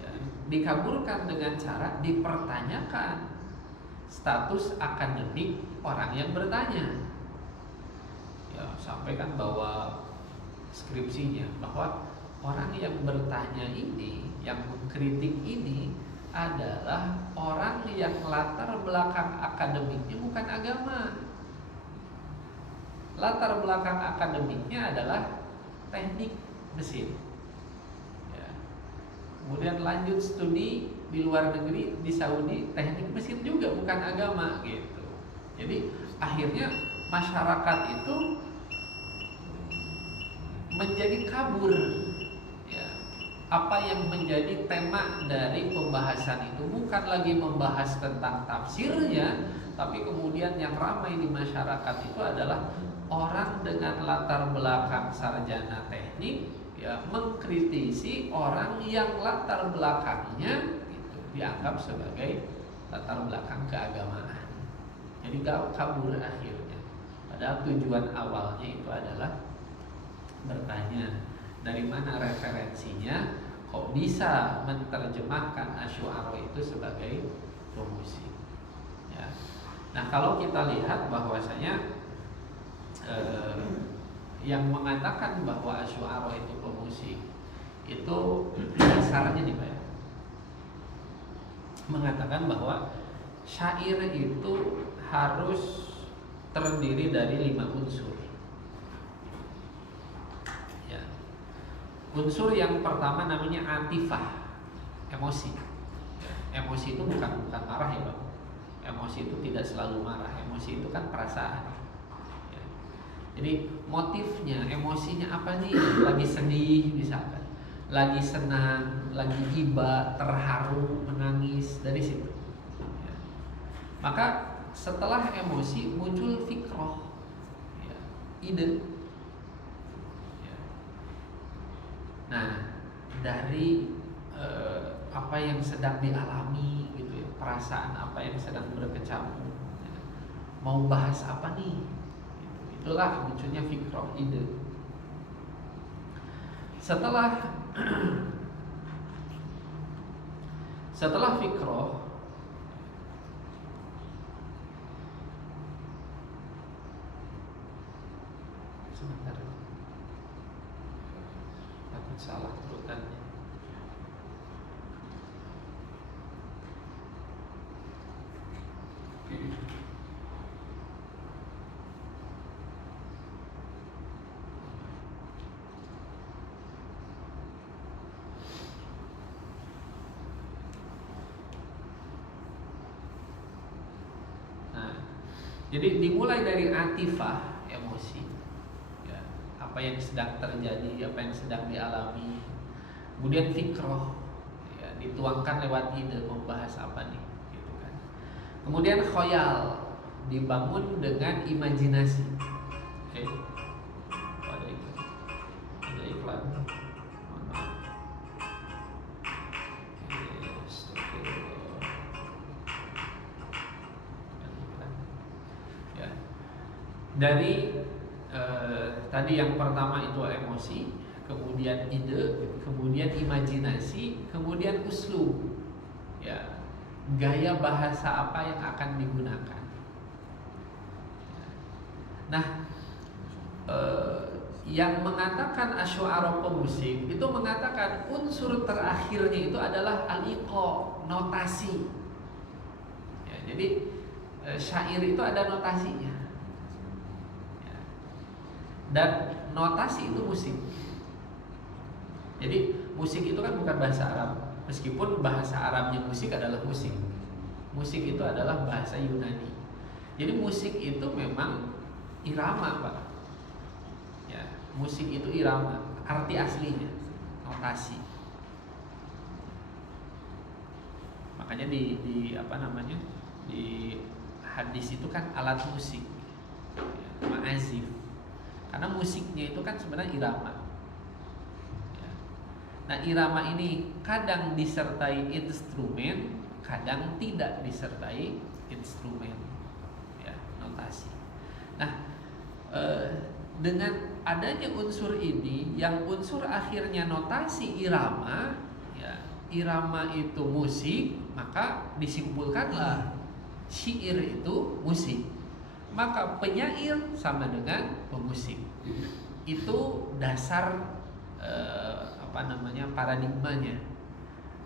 Ya, dikaburkan dengan cara dipertanyakan status akademik orang yang bertanya. Ya, sampaikan bahwa skripsinya bahwa orang yang bertanya ini, yang mengkritik ini adalah orang yang latar belakang akademiknya bukan agama. Latar belakang akademiknya adalah teknik mesin. Ya. Kemudian lanjut studi di luar negeri, di Saudi, teknik mesin juga bukan agama gitu. Jadi akhirnya masyarakat itu menjadi kabur. Ya. Apa yang menjadi tema dari pembahasan itu bukan lagi membahas tentang tafsirnya, tapi kemudian yang ramai di masyarakat itu adalah orang dengan latar belakang sarjana teknik ya mengkritisi orang yang latar belakangnya itu dianggap sebagai latar belakang keagamaan. Jadi kabur akhirnya. Padahal tujuan awalnya itu adalah bertanya dari mana referensinya, kok bisa menerjemahkan asy'ara itu sebagai pemusik. Ya. Nah, kalau kita lihat bahwasanya yang mengatakan bahwa asy'ariyah itu pemusik itu dasarnya nih Pak ya, mengatakan bahwa syair itu harus terdiri dari 5 unsur. Ya. Unsur yang pertama namanya atifah, emosi. Ya. Emosi itu bukan marah ya Pak. Emosi itu tidak selalu marah. Emosi itu kan perasaan. Ya. Jadi motifnya, emosinya apa nih? Lagi sedih misalkan, lagi senang, lagi iba, terharu, menangis, dari situ. Ya. Maka setelah emosi muncul fikroh, ya, ide. Ya. Nah, dari apa yang sedang dialami gitu ya, perasaan apa yang sedang berkecamuk, ya. Mau bahas apa nih? Gitu. Itulah munculnya fikroh, ide. Setelah fikroh, sebentar, takut salah urutannya. Jadi dimulai dari atifah, emosi, ya, apa yang sedang terjadi, apa yang sedang dialami. Kemudian fikroh, ya, dituangkan lewat ide, membahas apa nih, gitu kan. Kemudian khoyal, dibangun dengan imajinasi. Oke, ada iklan. Mohon maaf. Dari tadi yang pertama itu emosi, kemudian ide, kemudian imajinasi, kemudian uslub, ya, gaya bahasa apa yang akan digunakan. Nah, yang mengatakan asy'ariyah pemusik itu mengatakan unsur terakhirnya itu adalah al-iqa, notasi. Ya, jadi syair itu ada notasinya. Dan notasi itu musik. Jadi musik itu kan bukan bahasa Arab. Meskipun bahasa Arabnya musik adalah musik. Musik itu adalah bahasa Yunani. Jadi musik itu memang irama, Pak. Ya, musik itu irama, arti aslinya notasi. Makanya di apa namanya? Di hadis itu kan alat musik. Ya, ma'azif. Karena musiknya itu kan sebenarnya irama. Ya. Nah, irama ini kadang disertai instrumen, kadang tidak disertai instrumen. Ya, notasi. Nah, dengan adanya unsur ini, yang unsur akhirnya notasi irama, ya, irama itu musik, maka disimpulkanlah syair itu musik. Maka penyair sama dengan pemusik. Itu dasar apa namanya, paradigmanya,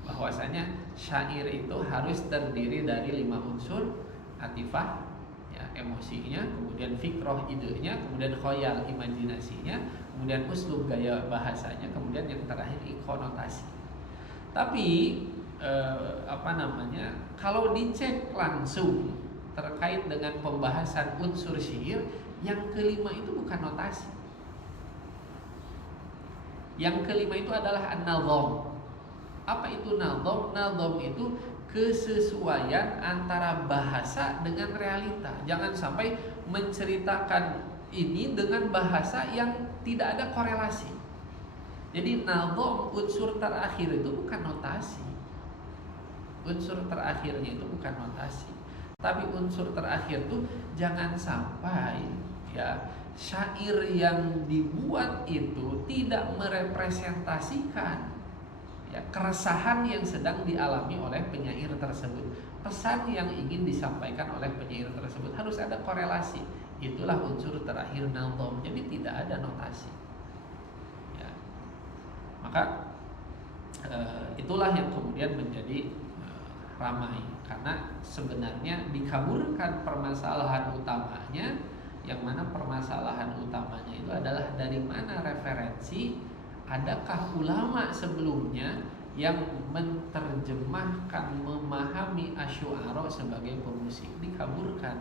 bahwasanya syair itu harus terdiri dari 5 unsur: atifah, ya, emosinya, kemudian fikroh, idenya, kemudian khoyal, imajinasinya, kemudian uslub, gaya bahasanya, kemudian yang terakhir konotasi. Tapi apa namanya, kalau dicek langsung terkait dengan pembahasan unsur syair, yang kelima itu bukan notasi. Yang kelima itu adalah an-nadham. Apa itu nadham? Nadham itu kesesuaian antara bahasa dengan realita. Jangan sampai menceritakan ini dengan bahasa yang tidak ada korelasi. Jadi nadham, unsur terakhir itu bukan notasi. Unsur terakhirnya itu bukan notasi. Tapi unsur terakhir tuh jangan sampai, ya, syair yang dibuat itu tidak merepresentasikan, ya, keresahan yang sedang dialami oleh penyair tersebut, pesan yang ingin disampaikan oleh penyair tersebut, harus ada korelasi. Itulah unsur terakhir nazam. Jadi tidak ada notasi. Ya. Maka itulah yang kemudian menjadi ramai, karena sebenarnya dikaburkan permasalahan utamanya, yang mana permasalahan utamanya itu adalah dari mana referensi, adakah ulama sebelumnya yang menerjemahkan, memahami asy'ara sebagai pemusik. Dikaburkan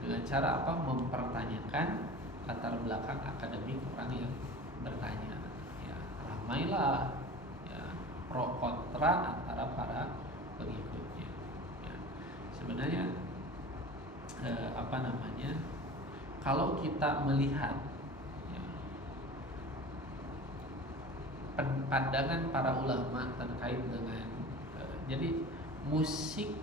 dengan cara apa? Mempertanyakan latar belakang akademik orang yang bertanya. Ya, ramailah ya, pro kontra antara para pengikutnya. Ya, sebenarnya kalau kita melihat ya, pandangan para ulama terkait dengan jadi musik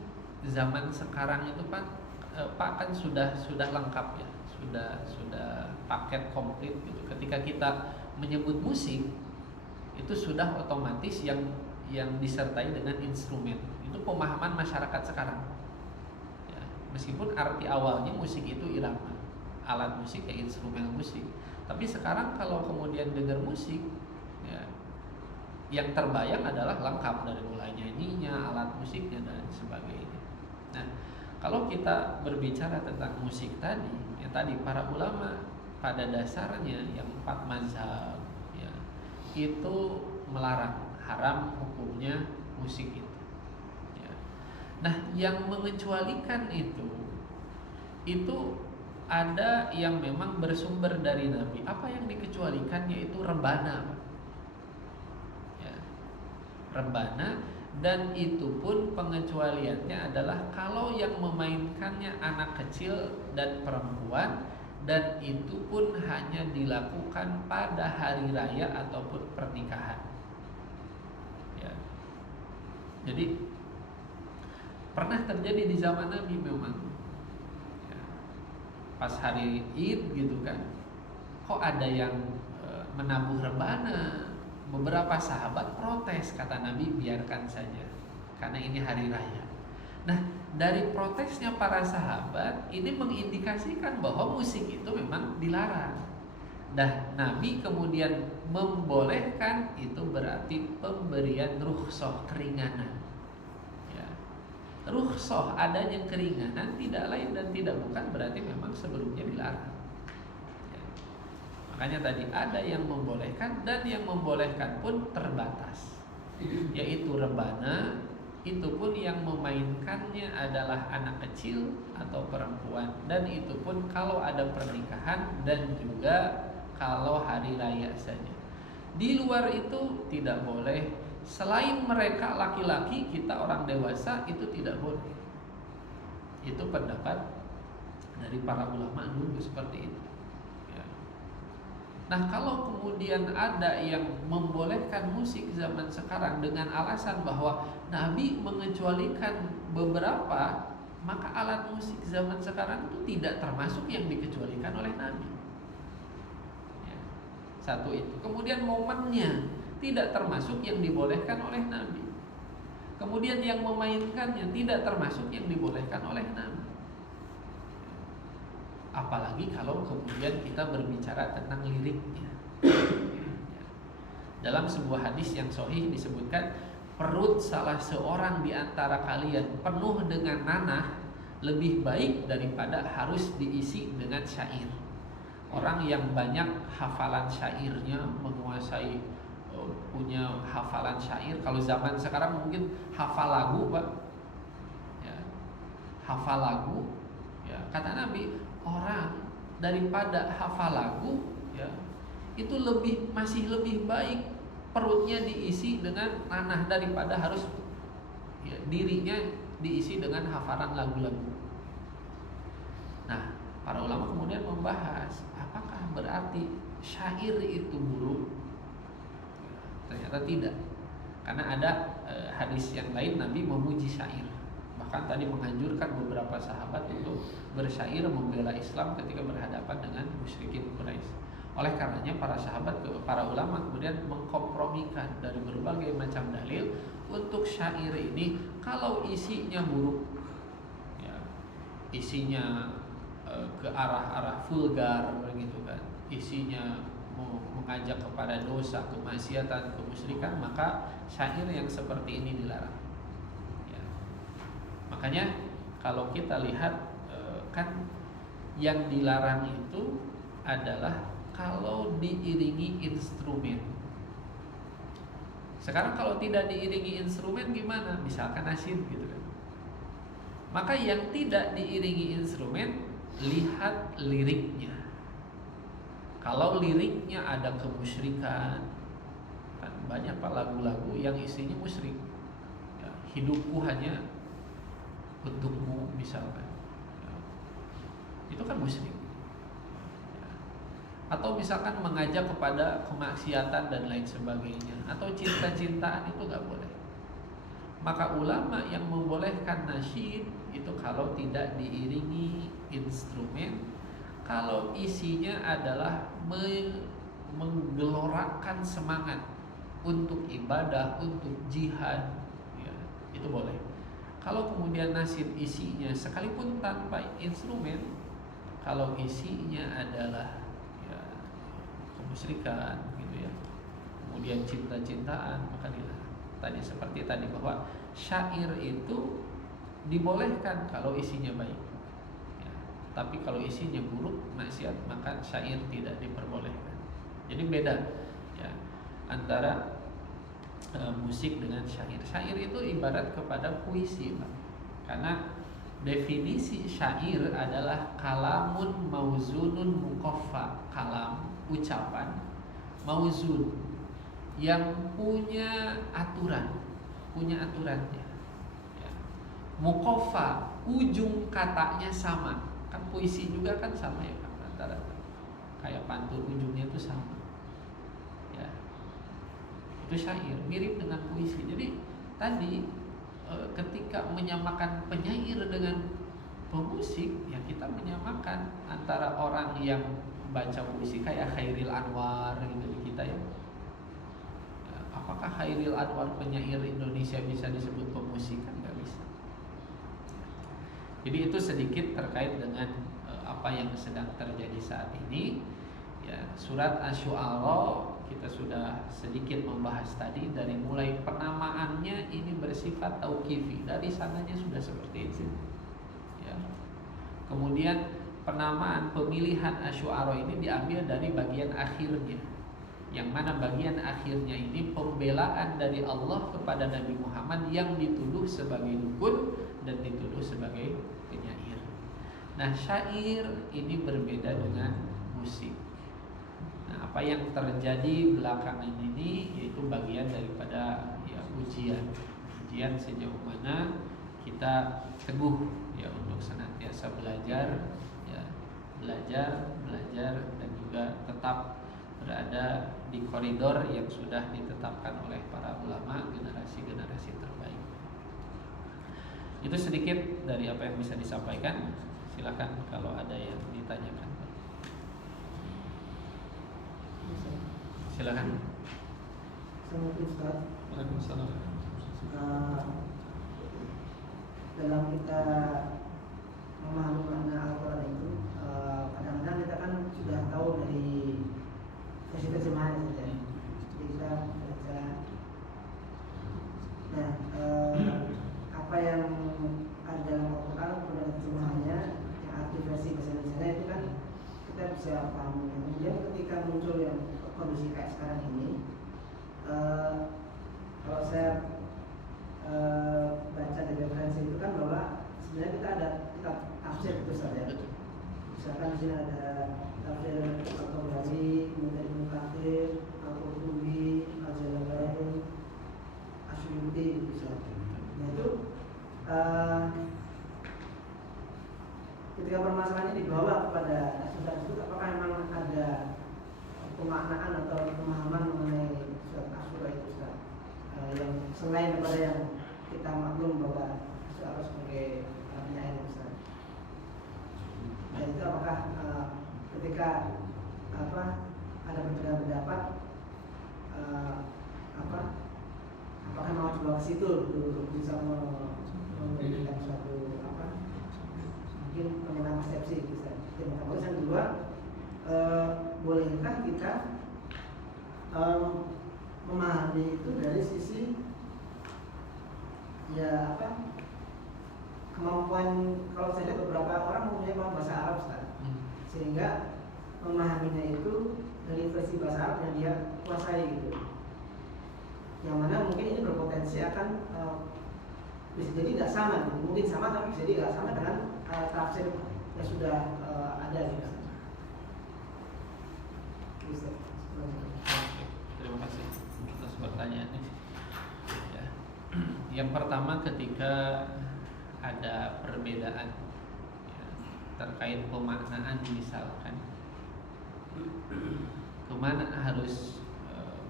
zaman sekarang itu Pak kan sudah lengkap ya, sudah paket komplit gitu. Ketika kita menyebut musik itu sudah otomatis yang disertai dengan instrumen. Itu pemahaman masyarakat sekarang. Ya, meskipun arti awalnya musik itu irama, alat musik ya, instrumen musik. Tapi sekarang kalau kemudian dengar musik, ya, yang terbayang adalah lengkap dari mulai nyanyinya, alat musiknya dan sebagainya. Nah, kalau kita berbicara tentang musik tadi, ya tadi para ulama pada dasarnya yang 4 mazhab, ya, itu melarang, haram hukumnya musik itu. Ya. Nah, yang mengecualikan itu ada yang memang bersumber dari Nabi. Apa yang dikecualikan yaitu rebana, ya, rebana, dan itu pun pengecualiannya adalah kalau yang memainkannya anak kecil dan perempuan, dan itu pun hanya dilakukan pada hari raya ataupun pernikahan. Ya. Jadi pernah terjadi di zaman Nabi memang. Pas hari Id gitu kan, kok ada yang menabuh rebana. Beberapa sahabat protes, kata Nabi biarkan saja karena ini hari raya. Nah, dari protesnya para sahabat ini mengindikasikan bahwa musik itu memang dilarang. Nah, Nabi kemudian membolehkan, itu berarti pemberian rukhsah, keringanan. Rukhsah, adanya keringanan, tidak lain dan tidak bukan berarti memang sebelumnya dilarang. Ya. Makanya tadi ada yang membolehkan, dan yang membolehkan pun terbatas, yaitu rebana. Itu pun yang memainkannya adalah anak kecil atau perempuan, dan itu pun kalau ada pernikahan dan juga kalau hari raya saja. Di luar itu tidak boleh. Selain mereka laki-laki, kita orang dewasa itu tidak boleh. Itu pendapat dari para ulama dulu seperti itu. Ya. Nah, kalau kemudian ada yang membolehkan musik zaman sekarang dengan alasan bahwa Nabi mengecualikan beberapa, maka alat musik zaman sekarang itu tidak termasuk yang dikecualikan oleh Nabi. Ya. Satu itu. Kemudian momennya tidak termasuk yang dibolehkan oleh Nabi. Kemudian yang memainkannya tidak termasuk yang dibolehkan oleh Nabi. Apalagi kalau kemudian kita berbicara tentang liriknya. Dalam sebuah hadis yang sahih disebutkan, perut salah seorang di antara kalian penuh dengan nanah lebih baik daripada harus diisi dengan syair. Orang yang banyak hafalan syairnya, menguasai, punya hafalan syair. Kalau zaman sekarang mungkin hafal lagu, Pak. Ya. Hafal lagu. Ya. Kata Nabi, orang daripada hafal lagu, ya, itu masih lebih baik perutnya diisi dengan nanah daripada harus, ya, dirinya diisi dengan hafalan lagu-lagu. Nah, para ulama kemudian membahas, apakah berarti syair itu buruk? Ternyata tidak, karena ada hadis yang lain Nabi memuji syair. Bahkan tadi menganjurkan beberapa sahabat untuk bersyair membela Islam ketika berhadapan dengan musyrikin Quraisy. Oleh karenanya para sahabat, para ulama kemudian mengkompromikan dari berbagai macam dalil untuk syair ini kalau isinya buruk, ya, isinya ke arah-arah vulgar gitu kan, isinya mengajak kepada dosa, kemaksiatan, kemusyrikan, maka syair yang seperti ini dilarang. Ya. Makanya kalau kita lihat kan yang dilarang itu adalah kalau diiringi instrumen. Sekarang kalau tidak diiringi instrumen gimana? Misalkan nasyid gitu kan. Maka yang tidak diiringi instrumen, lihat liriknya. Kalau liriknya ada kemusyrikan, kan banyak pak lagu-lagu yang isinya musyrik. Ya, hidupku hanya untukmu misalkan. Ya, itu kan musyrik. Atau misalkan mengajak kepada kemaksiatan dan lain sebagainya, atau cinta-cintaan, itu gak boleh. Maka ulama yang membolehkan nasyid itu kalau tidak diiringi instrumen, kalau isinya adalah menggelorakan semangat untuk ibadah, untuk jihad, ya, itu boleh. Kalau kemudian nasyid isinya sekalipun tanpa instrumen, kalau isinya adalah kemusyrikan gitu ya, kemudian cinta-cintaan, maka dilarang. Tadi seperti tadi bahwa syair itu dibolehkan kalau isinya baik ya. Tapi kalau isinya buruk, maksiat, maka syair tidak diperbolehkan. Jadi beda ya antara musik dengan syair. Syair itu ibarat kepada puisi, Pak. Karena definisi syair adalah kalamun mauzunun mukoffa, kalam ucapan mauzun yang punya aturan, punya aturannya. Ya. Mukoffa, ujung katanya sama. Kan puisi juga kan sama ya Pak, antara kayak pantun ujungnya itu sama. Ya. Itu syair, mirip dengan puisi. Jadi tadi ketika menyamakan penyair dengan pemusik, ya kita menyamakan antara orang yang baca puisi kayak Khairil Anwar gitu di kita ya. Apakah Khairil Anwar penyair Indonesia bisa disebut pemusik? Kan nggak bisa. Jadi itu sedikit terkait dengan apa yang sedang terjadi saat ini. Ya, surat Asy-Syu'ara kita sudah sedikit membahas tadi, dari mulai penamaannya ini bersifat tauqifi, dari sananya sudah seperti itu. Ya. Kemudian penamaan pemilihan Asy-Syu'ara ini diambil dari bagian akhirnya, yang mana bagian akhirnya ini pembelaan dari Allah kepada Nabi Muhammad yang dituduh sebagai dukun dan dituduh sebagai penyair. Nah, syair ini berbeda dengan musik. Nah, apa yang terjadi belakangan ini yaitu bagian daripada ya ujian sejauh mana kita teguh ya untuk senantiasa belajar dan juga tetap berada di koridor yang sudah ditetapkan oleh para ulama generasi-generasi terbaik. Itu sedikit dari apa yang bisa disampaikan. Silakan kalau ada yang ditanyakan. Silakan. Assalamualaikum Ustaz. Waalaikumsalam. Dalam kita memahami makna Al-Quran itu, kadang-kadang kita kan sudah tahu dari versi terjemahan saja. Jadi kita baca. Nah, apa yang ada dalam Al-Quran kemudian terjemahannya, yang arti versi bahasa Indonesia itu kan kita bisa paham. Kemudian ketika muncul yang kondisi kayak sekarang ini, kalau saya baca dari referensi itu kan bahwa sebenarnya kita ada kitab tafsir itu saja. Misalkan di sini ada tafsir Al-Tabari, kemudian Ibnu Katsir, Al-Qurtubi, Al-Jalalain, Asy'uti misalnya. Nah itu ketika permasalahannya dibawa kepada surat itu, apakah memang ada pemaknaan atau pemahaman mengenai surat Asy-Syura itu Ustaz, yang selain daripada yang kita maklum bahwa Asy-Syura sebagai penyair Ustaz. Dan itu apakah ketika ada perbedaan pendapat apakah mau coba ke situ untuk bisa memberikan suatu mungkin mengenai persepsi bisa. Terus yang kedua, bolehkah kita memahami itu dari sisi kemampuan, kalau saya lihat beberapa orang mempunyai kemampuan bahasa Arab, Ustaz. Sehingga memahaminya itu dari versi bahasa Arab yang dia kuasai gitu. Yang mana mungkin ini berpotensi akan bisa jadi tidak sama, mungkin sama tapi bisa jadi tidak sama dengan tafsir yang sudah ada gitu. Bisa. Oke, terima kasih atas pertanyaannya. Ya. Yang pertama, ketika ada perbedaan ya, terkait pemaknaan, misalkan kemana harus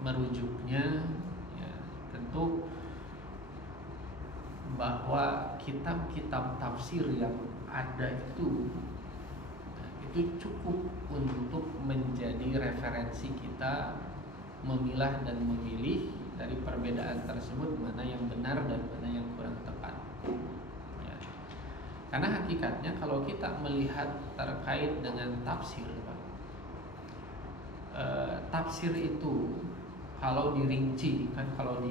merujuknya, ya, tentu bahwa kitab-kitab tafsir yang ada itu cukup untuk menjadi referensi kita memilah dan memilih dari perbedaan tersebut mana yang benar dan mana yang kurang tepat. Ya. Karena hakikatnya kalau kita melihat terkait dengan tafsir, tafsir itu kalau dirinci kan, kalau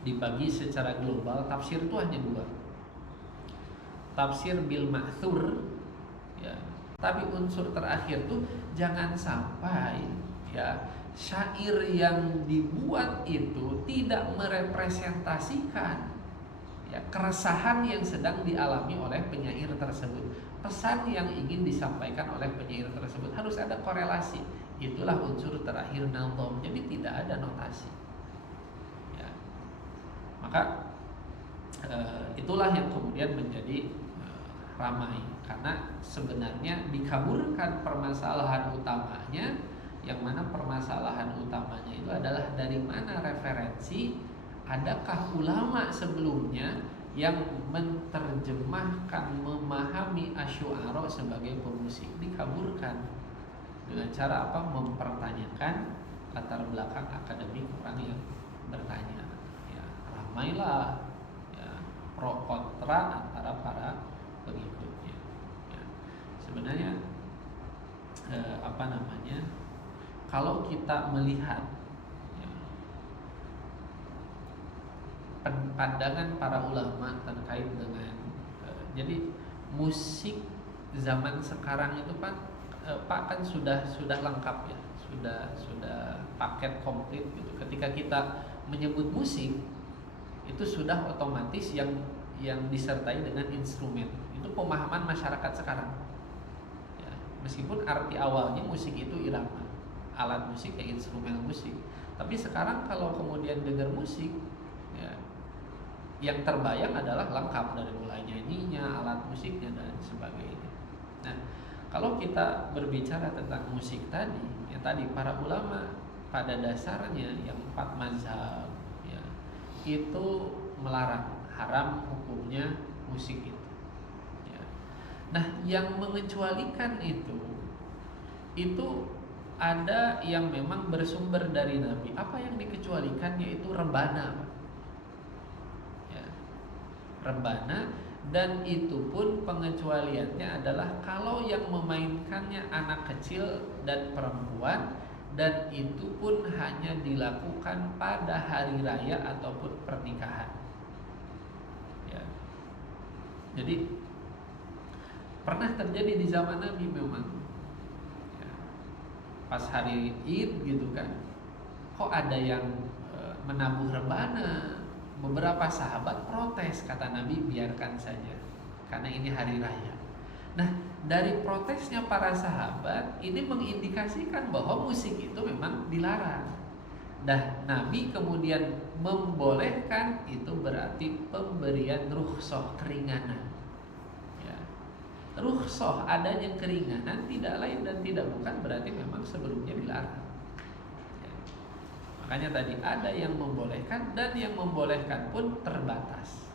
dibagi secara global, tafsir itu hanya dua. Tafsir bil ma'thur, ya. Tapi unsur terakhir tuh jangan sampai ya syair yang dibuat itu tidak merepresentasikan ya keresahan yang sedang dialami oleh penyair tersebut. Pesan yang ingin disampaikan oleh penyair tersebut harus ada korelasi. Itulah unsur terakhir nazam. Jadi tidak ada notasi. Ya. Maka itulah yang kemudian menjadi ramai, karena sebenarnya dikaburkan permasalahan utamanya, yang mana permasalahan utamanya itu adalah dari mana referensi, adakah ulama sebelumnya yang menerjemahkan, memahami asy'ara sebagai pemusik. Dikaburkan dengan cara apa? Mempertanyakan latar belakang akademik orang yang bertanya. Ya, ramailah ya, pro kontra antara para pengikutnya. Ya. Sebenarnya kalau kita melihat ya, pandangan para ulama terkait dengan jadi musik zaman sekarang itu Pak kan sudah lengkap ya, sudah paket komplit gitu. Ketika kita menyebut musik itu sudah otomatis yang disertai dengan instrumen. Itu pemahaman masyarakat sekarang. Ya, meskipun arti awalnya musik itu irama, alat musik ya, instrumen musik. Tapi sekarang kalau kemudian dengar musik, ya, yang terbayang adalah lengkap dari mulai nyanyinya, alat musiknya dan sebagainya. Nah, kalau kita berbicara tentang musik tadi, ya tadi para ulama pada dasarnya yang 4 mazhab, ya, itu melarang, haram hukumnya musik itu. Ya. Nah, yang mengecualikan itu ada yang memang bersumber dari Nabi. Apa yang dikecualikan yaitu rebana, ya, rebana, dan itu pun pengecualiannya adalah kalau yang memainkannya anak kecil dan perempuan, dan itu pun hanya dilakukan pada hari raya ataupun pernikahan. Ya. Jadi pernah terjadi di zaman Nabi memang. Ya. Pas hari Id gitu kan, kok ada yang menabuh rebana. Beberapa sahabat protes, kata Nabi biarkan saja karena ini hari raya. Nah, dari protesnya para sahabat ini mengindikasikan bahwa musik itu memang dilarang. Dan Nabi kemudian membolehkan, itu berarti pemberian rukhsah, keringanan. Ya. Rukhsah, adanya keringanan tidak lain dan tidak bukan berarti memang sebelumnya dilarang. Ya. Makanya tadi ada yang membolehkan dan yang membolehkan pun terbatas,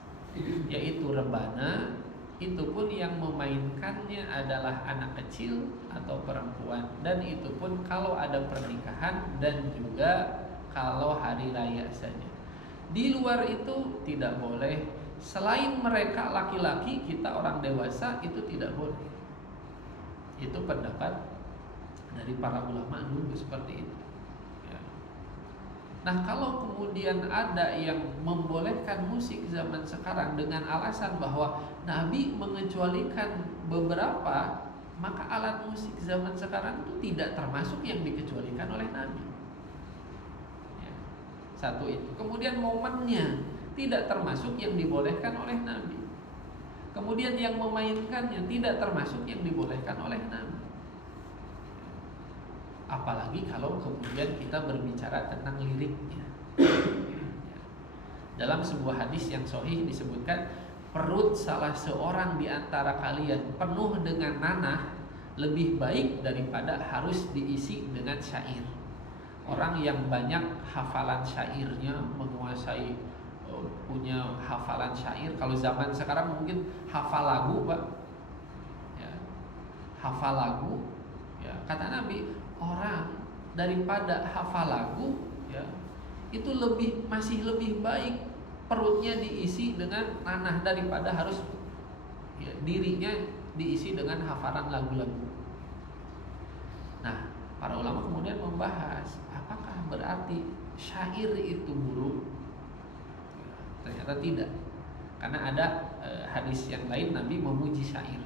yaitu rebana itu pun yang memainkannya adalah anak kecil atau perempuan, dan itu pun kalau ada pernikahan dan juga kalau hari raya saja. Di luar itu tidak boleh. Selain mereka laki-laki, kita orang dewasa itu tidak boleh. Itu pendapat dari para ulama dulu seperti itu. Ya. Nah, kalau kemudian ada yang membolehkan musik zaman sekarang dengan alasan bahwa Nabi mengecualikan beberapa, maka alat musik zaman sekarang itu tidak termasuk yang dikecualikan oleh Nabi. Ya. Satu itu. Kemudian momennya tidak termasuk yang dibolehkan oleh Nabi. Kemudian yang memainkannya tidak termasuk yang dibolehkan oleh Nabi. Apalagi kalau kemudian kita berbicara tentang liriknya. Dalam sebuah hadis yang sahih disebutkan, perut salah seorang di antara kalian penuh dengan nanah lebih baik daripada harus diisi dengan syair. Orang yang banyak hafalan syairnya, menguasai, punya hafalan syair. Kalau zaman sekarang mungkin hafal lagu, Pak. Ya, hafal lagu. Ya, kata Nabi, orang daripada hafal lagu, ya, itu masih lebih baik perutnya diisi dengan nanah daripada harus, ya, dirinya diisi dengan hafalan lagu-lagu. Nah, para ulama kemudian membahas, apakah berarti syair itu buruk? Ternyata tidak, karena ada hadis yang lain Nabi memuji syair.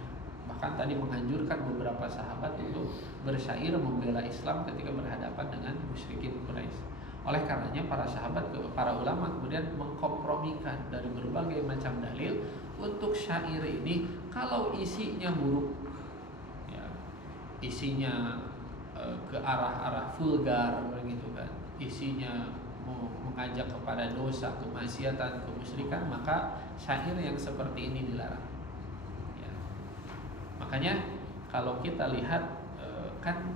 Bahkan tadi menganjurkan beberapa sahabat untuk bersyair membela Islam ketika berhadapan dengan musyrikin Quraisy. Oleh karenanya para sahabat, para ulama kemudian mengkompromikan dari berbagai macam dalil untuk syair ini. Kalau isinya buruk, ya, isinya ke arah-arah vulgar begitu kan, isinya mengajak kepada dosa, kemaksiatan, kemusyrikan, maka syair yang seperti ini dilarang. Ya. Makanya kalau kita lihat, kan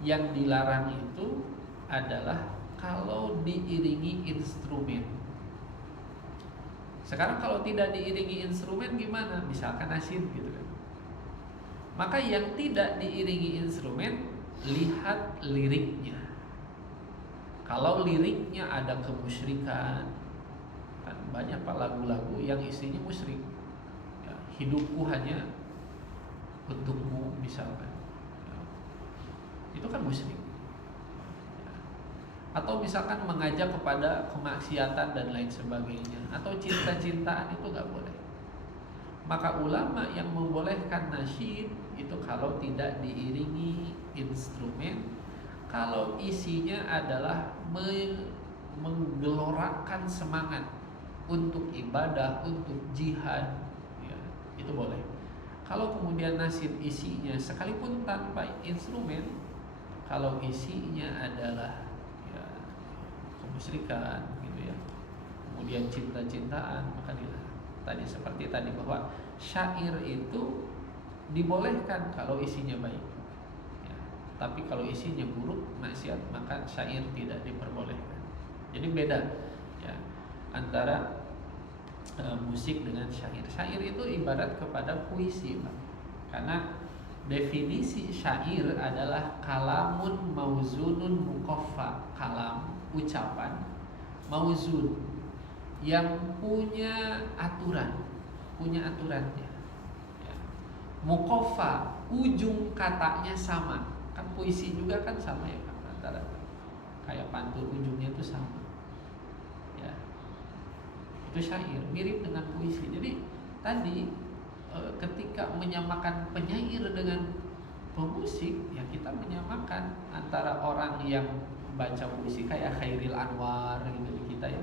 yang dilarang itu adalah kalau diiringi instrumen. Sekarang kalau tidak diiringi instrumen gimana? Misalkan nasyid gitu kan. Maka yang tidak diiringi instrumen, lihat liriknya. Kalau liriknya ada kemusyrikan, kan banyak pak lagu-lagu yang isinya musyrik. Ya, hidupku hanya untukmu misalkan, ya, itu kan musyrik. Ya. Atau misalkan mengajak kepada kemaksiatan dan lain sebagainya, atau cinta-cintaan, itu nggak boleh. Maka ulama yang membolehkan nasyid itu kalau tidak diiringi instrumen, kalau isinya adalah menggelorakan semangat untuk ibadah, untuk jihad, ya, itu boleh. Kalau kemudian nasyid isinya sekalipun tanpa instrumen, kalau isinya adalah, ya, kemusyrikan gitu ya, kemudian cinta-cintaan, maka dilarang. Tadi seperti tadi bahwa syair itu dibolehkan kalau isinya baik. Tapi kalau isinya buruk, maksiat, maka syair tidak diperbolehkan. Jadi beda, ya, antara musik dengan syair. Syair itu ibarat kepada puisi, Pak. Karena definisi syair adalah kalamun mauzunun mukoffa, kalam, ucapan mauzun yang punya aturan, punya aturannya. Ya. Mukoffa, ujung katanya sama. Kan puisi juga kan sama ya Pak, antara kayak pantun ujungnya itu sama. Ya. Itu syair, mirip dengan puisi. Jadi tadi ketika menyamakan penyair dengan pemusik, ya kita menyamakan antara orang yang baca puisi kayak Khairil Anwar gitu di kita ya.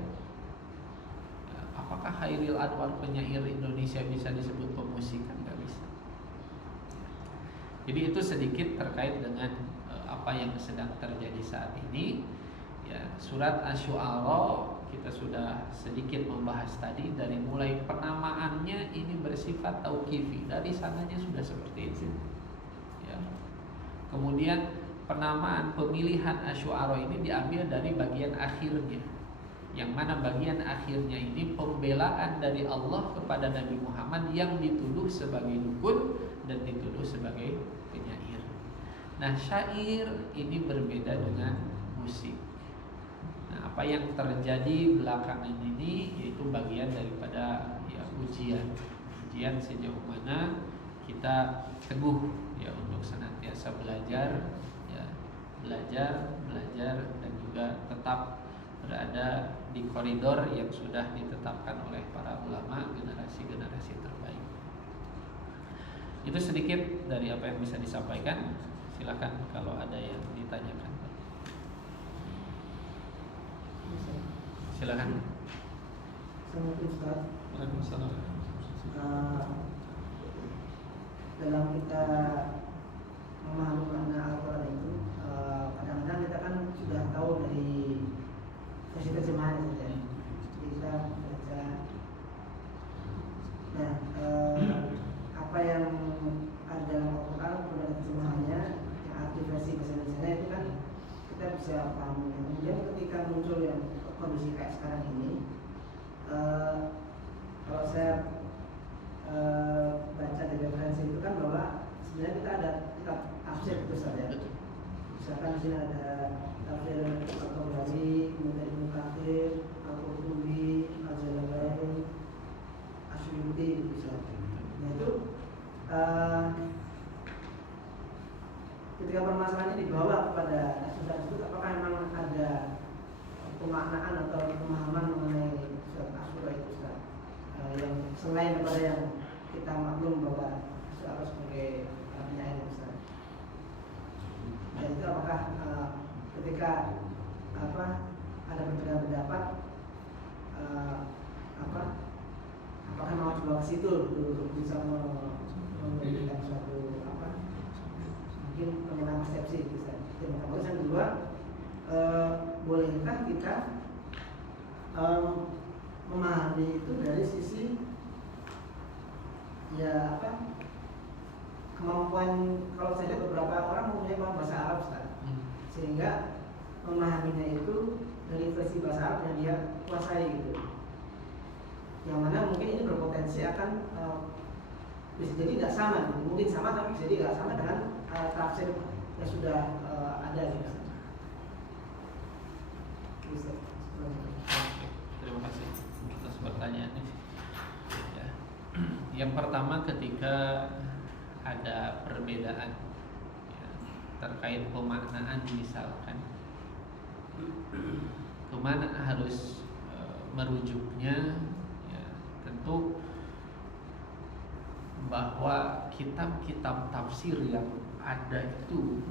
Apakah Khairil Anwar penyair Indonesia bisa disebut pemusik? Kan nggak bisa. Jadi itu sedikit terkait dengan apa yang sedang terjadi saat ini. Ya, surat Asy-Syu'ara kita sudah sedikit membahas tadi, dari mulai penamaannya ini bersifat tauqifi, dari sananya sudah seperti itu. Ya. Kemudian penamaan pemilihan Asy-Syu'ara ini diambil dari bagian akhirnya. yang mana bagian akhirnya ini pembelaan dari Allah kepada Nabi Muhammad yang dituduh sebagai dukun dan dituduh sebagai penyair. Nah, syair ini berbeda dengan musik. Nah, apa yang terjadi belakangan ini yaitu bagian daripada ya ujian sejauh mana kita teguh ya untuk senantiasa belajar dan juga tetap berada di koridor yang sudah ditetapkan oleh para ulama generasi terbaik. Itu sedikit dari apa yang bisa disampaikan. Silakan kalau ada yang ditanyakan. Silakan. Assalamualaikum Ustaz. Waalaikumsalam. Dalam kita memahami makna Al-Quran itu, kadang-kadang kita kan sudah tahu dari versi terjemahan saja. Jadi kita baca. Nah, apa yang ada dalam Al-Quran kemudian terjemahannya, yang arti versi bahasa Indonesia itu kan kita bisa pahami. Kemudian ketika muncul yang kondisi kayak sekarang ini, kalau saya baca dari referensi itu kan bahwa sebenarnya kita ada kitab tafsir itu saja. Misalkan di sini ada tafsir Al-Tabari, kemudian Ibnu Katsir, Al-Qurtubi, Al-Jalalain, Asyuyuti bisa. Nah itu ketika permasalahan ini dibawa kepada surat tersebut, apakah memang ada pemaknaan atau pemahaman mengenai surat Asy-Syura itu Ustaz, yang selain daripada yang kita maklum bahwa Asy-Syura sebagai penyair Ustaz. Dan itu apakah ketika ada perbedaan pendapat apakah mau coba ke situ untuk bisa memberikan suatu mungkin pengenaan persepsi bisa. Terus yang kedua, bolehkah kita memahami itu dari sisi kemampuan, kalau saya lihat beberapa orang mempunyai kemampuan bahasa Arab Ustaz, sehingga memahaminya itu dari versi bahasa Arab yang dia kuasai gitu, yang mana mungkin ini berpotensi akan bisa jadi tidak sama, mungkin sama tapi bisa jadi tidak sama dengan tafsir yang sudah ada gitu. Terima kasih atas pertanyaannya. Ya. Yang pertama, ketika ada perbedaan ya, terkait pemaknaan, misalkan kemana harus merujuknya, ya, tentu bahwa kitab-kitab tafsir yang ada itu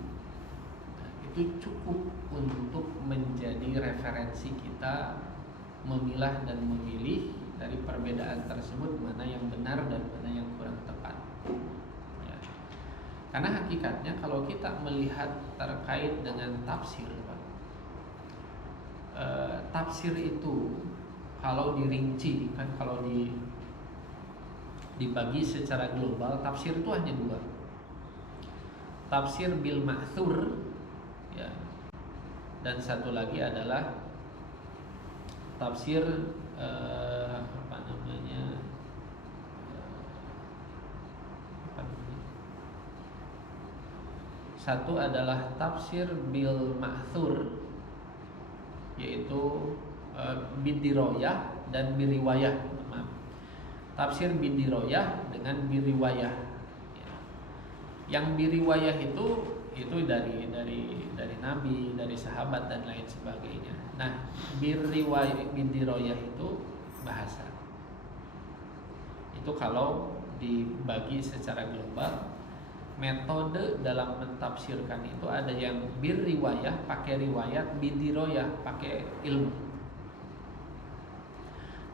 cukup untuk menjadi referensi kita memilah dan memilih dari perbedaan tersebut mana yang benar dan mana yang kurang tepat. Ya. Karena hakikatnya kalau kita melihat terkait dengan tafsir, tafsir itu kalau dirinci kan, kalau dibagi secara global, tafsir itu hanya dua. Tafsir bil ma'thur, ya, dan satu lagi adalah tafsir satu adalah tafsir bil ma'thur, yaitu bidiroyah dan biriwayah. Tafsir bidiroyah dengan biriwayah. Yang biriwayah itu dari Nabi, dari sahabat dan lain sebagainya. Nah, bidiroyah itu bahasa. Itu kalau dibagi secara global, metode dalam mentafsirkan itu ada yang birriwayah pakai riwayat, bidiroyah pakai ilmu.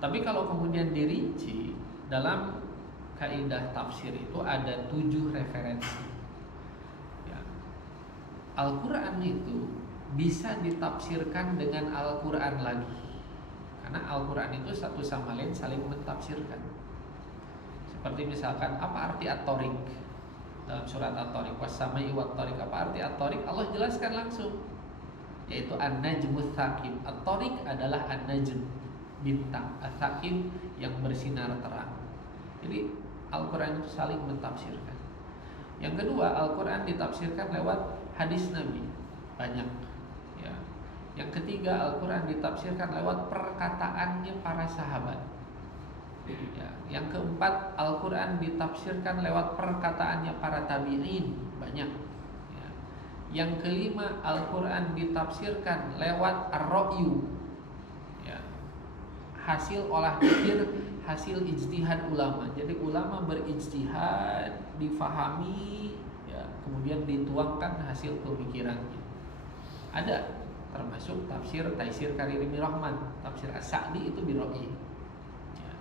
Tapi kalau kemudian dirinci dalam kaidah tafsir itu ada 7 referensi. Ya. Al-Quran itu bisa ditafsirkan dengan Al-Quran lagi, karena Al-Quran itu satu sama lain saling mentafsirkan. Seperti misalkan apa arti at-tariq dalam surat at-tariq, was-samai wat-tariq, apa arti at-tariq? Allah jelaskan langsung. yaitu an-najmus tsaqib. At-thariq adalah an-najm, bintang, as-tsaqib yang bersinar terang. Jadi Al-Quran itu saling mentafsirkan. Yang kedua, Al-Quran ditafsirkan lewat hadis Nabi, banyak ya. Yang ketiga, Al-Quran ditafsirkan lewat perkataannya para sahabat ya. Yang keempat, Al-Quran ditafsirkan lewat perkataannya para tabi'in, banyak ya. Yang kelima, Al-Quran ditafsirkan lewat ar-ra'yu ya, hasil olah pikir, hasil ijtihad ulama. Jadi ulama berijtihad, difahami ya, kemudian dituangkan hasil pemikirannya. Ada termasuk tafsir Taisir Karimir Rahman, tafsir As-Sa'di itu biroi ya.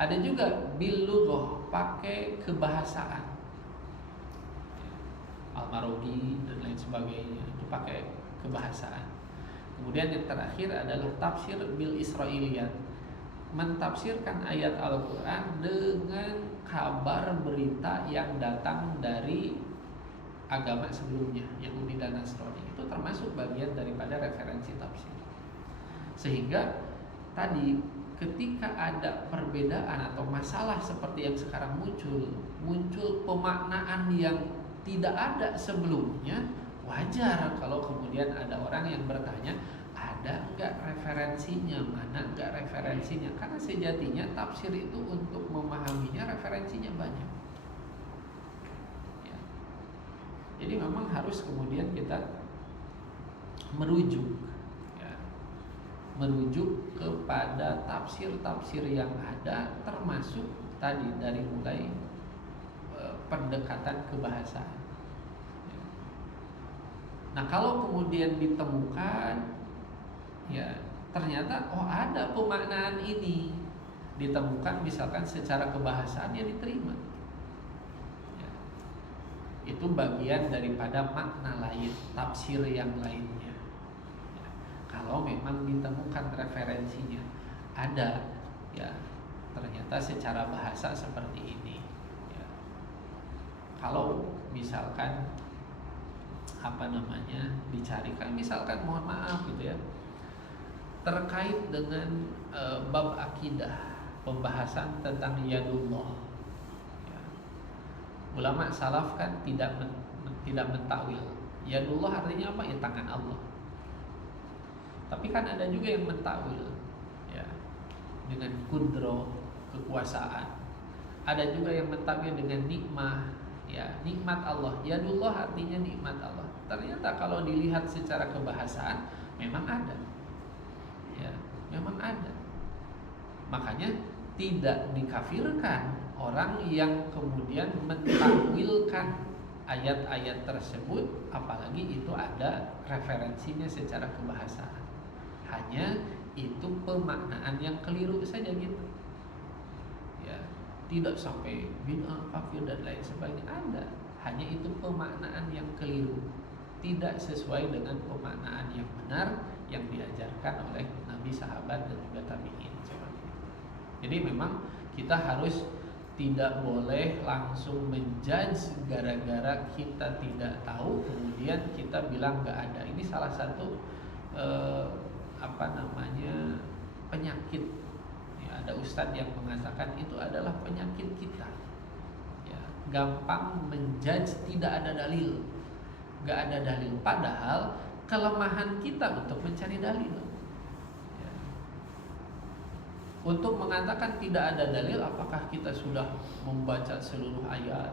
Ada juga bil lughah, pakai kebahasaan ya. Al-Marogi dan lain sebagainya itu pakai kebahasaan. Kemudian yang terakhir adalah tafsir bil Israiliyat, mentafsirkan ayat Al-Quran dengan kabar berita yang datang dari agama sebelumnya, Yahudi dan Nasrani. Itu termasuk bagian daripada referensi tafsir. Sehingga tadi ketika ada perbedaan atau masalah seperti yang sekarang muncul pemaknaan yang tidak ada sebelumnya, wajar kalau kemudian ada orang yang bertanya, ada enggak referensinya, mana enggak referensinya? Karena sejatinya tafsir itu untuk memahaminya referensinya banyak ya. Jadi memang harus kemudian kita merujuk ya, merujuk kepada tafsir-tafsir yang ada, termasuk tadi dari mulai pendekatan kebahasaan ya. Nah kalau kemudian ditemukan ya ternyata ada pemaknaan ini, ditemukan misalkan secara kebahasaan, ya diterima ya. Itu bagian daripada makna lain, tafsir yang lainnya ya. Kalau memang ditemukan referensinya ada ya, ternyata secara bahasa seperti ini ya. Kalau misalkan dicarikan, misalkan mohon maaf gitu ya, terkait dengan bab akidah, pembahasan tentang yadullah ya. Ulama salaf kan tidak mentakwil yadullah artinya apa ya, tangan Allah. Tapi kan ada juga yang mentakwil ya, dengan kudro, kekuasaan. Ada juga yang mentakwil dengan nikmah ya, nikmat Allah. Yadullah artinya nikmat Allah. Ternyata kalau dilihat secara kebahasaan memang ada ya, memang ada. Makanya tidak dikafirkan orang yang kemudian mentakwilkan ayat-ayat tersebut, apalagi itu ada referensinya secara kebahasaan. Hanya itu pemaknaan yang keliru saja gitu ya, tidak sampai bid'ah, kafir dan lain sebagainya. Ada, hanya itu pemaknaan yang keliru, tidak sesuai dengan pemaknaan yang benar yang diajarkan oleh Nabi, sahabat dan juga tabi'in. Jadi memang kita harus tidak boleh langsung menjudge gara-gara kita tidak tahu kemudian kita bilang nggak ada. Ini salah satu penyakit ya, ada ustadz yang mengatakan itu adalah penyakit kita ya, gampang menjudge, tidak ada dalil, nggak ada dalil, padahal kelemahan kita untuk mencari dalil ya. Untuk mengatakan tidak ada dalil, apakah kita sudah membaca seluruh ayat?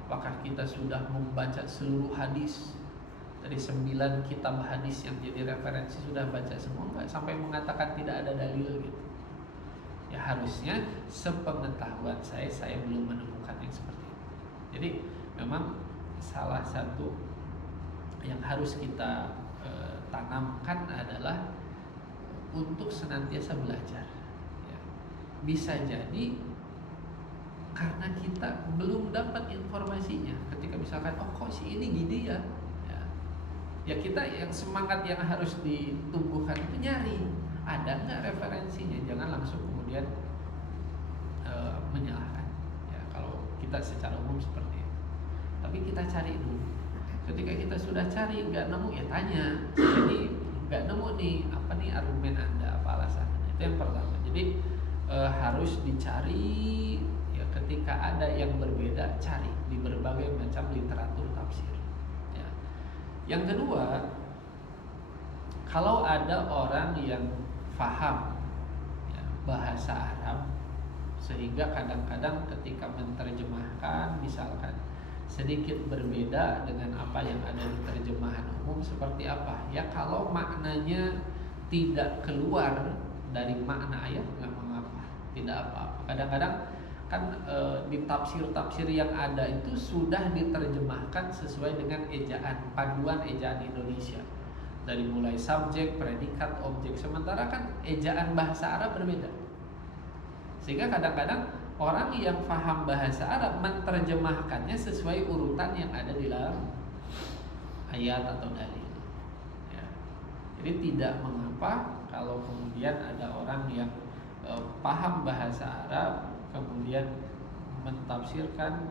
Apakah kita sudah membaca seluruh hadis? Dari 9 kitab hadis yang jadi referensi sudah baca semua? Enggak, sampai mengatakan tidak ada dalil gitu. Ya harusnya sepengetahuan saya belum menemukan yang seperti itu. Jadi memang salah satu yang harus kita tanamkan adalah untuk senantiasa belajar ya. Bisa jadi karena kita belum dapat informasinya, ketika misalkan kok si ini gini ya, ya kita yang semangat yang harus ditumbuhkan itu nyari ada nggak referensinya, jangan langsung kemudian menyalahkan ya, kalau kita secara umum seperti itu. Tapi kita cari dulu Ketika kita sudah cari nggak nemu, ya tanya. Jadi nggak nemu nih, apa nih argumen Anda, apa alasannya? Itu yang pertama. Jadi harus dicari ya, ketika ada yang berbeda cari di berbagai macam literatur tafsir. Ya. Yang kedua, kalau ada orang yang paham ya, bahasa Arab sehingga kadang-kadang ketika menerjemahkan misalkan sedikit berbeda dengan apa yang ada di terjemahan umum, seperti apa? Ya kalau maknanya tidak keluar dari makna ayat nggak mengapa, tidak apa-apa. Kadang-kadang kan di tafsir-tafsir yang ada itu sudah diterjemahkan sesuai dengan ejaan, panduan ejaan Indonesia. Dari mulai subjek, predikat, objek. Sementara kan ejaan bahasa Arab berbeda. Sehingga kadang-kadang orang yang paham bahasa Arab menerjemahkannya sesuai urutan yang ada di dalam ayat atau dalil. Ya. Jadi tidak mengapa kalau kemudian ada orang yang paham bahasa Arab kemudian mentafsirkan,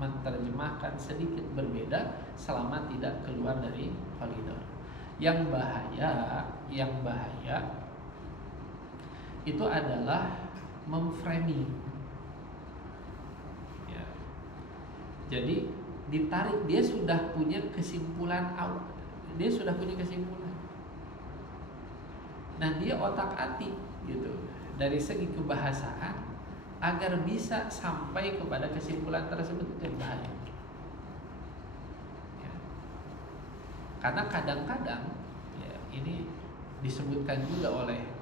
menerjemahkan sedikit berbeda selama tidak keluar dari koridor. Yang bahaya itu adalah memframing. Ya. Jadi ditarik, dia sudah punya kesimpulan awal, dia sudah punya kesimpulan. Nah dia otak-atik gitu dari segi kebahasaan agar bisa sampai kepada kesimpulan tersebut, itu yang bahaya. Ya. Karena kadang-kadang ya, ini disebutkan juga oleh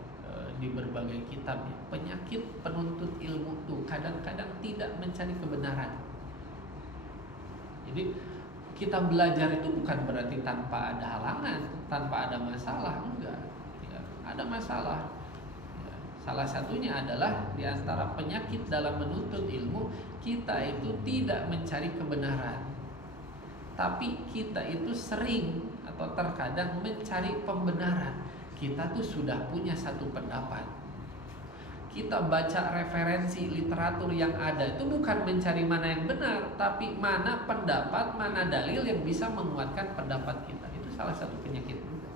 di berbagai kitab ya, penyakit penuntut ilmu itu kadang-kadang tidak mencari kebenaran. Jadi kita belajar itu bukan berarti tanpa ada halangan, tanpa ada masalah, enggak. Ya, ada masalah. Ya, salah satunya adalah di antara penyakit dalam menuntut ilmu, kita itu tidak mencari kebenaran, tapi kita itu sering atau terkadang mencari pembenaran. Kita tuh sudah punya satu pendapat. Kita baca referensi literatur yang ada itu bukan mencari mana yang benar, tapi mana pendapat, mana dalil yang bisa menguatkan pendapat kita. Itu salah satu penyakit juga.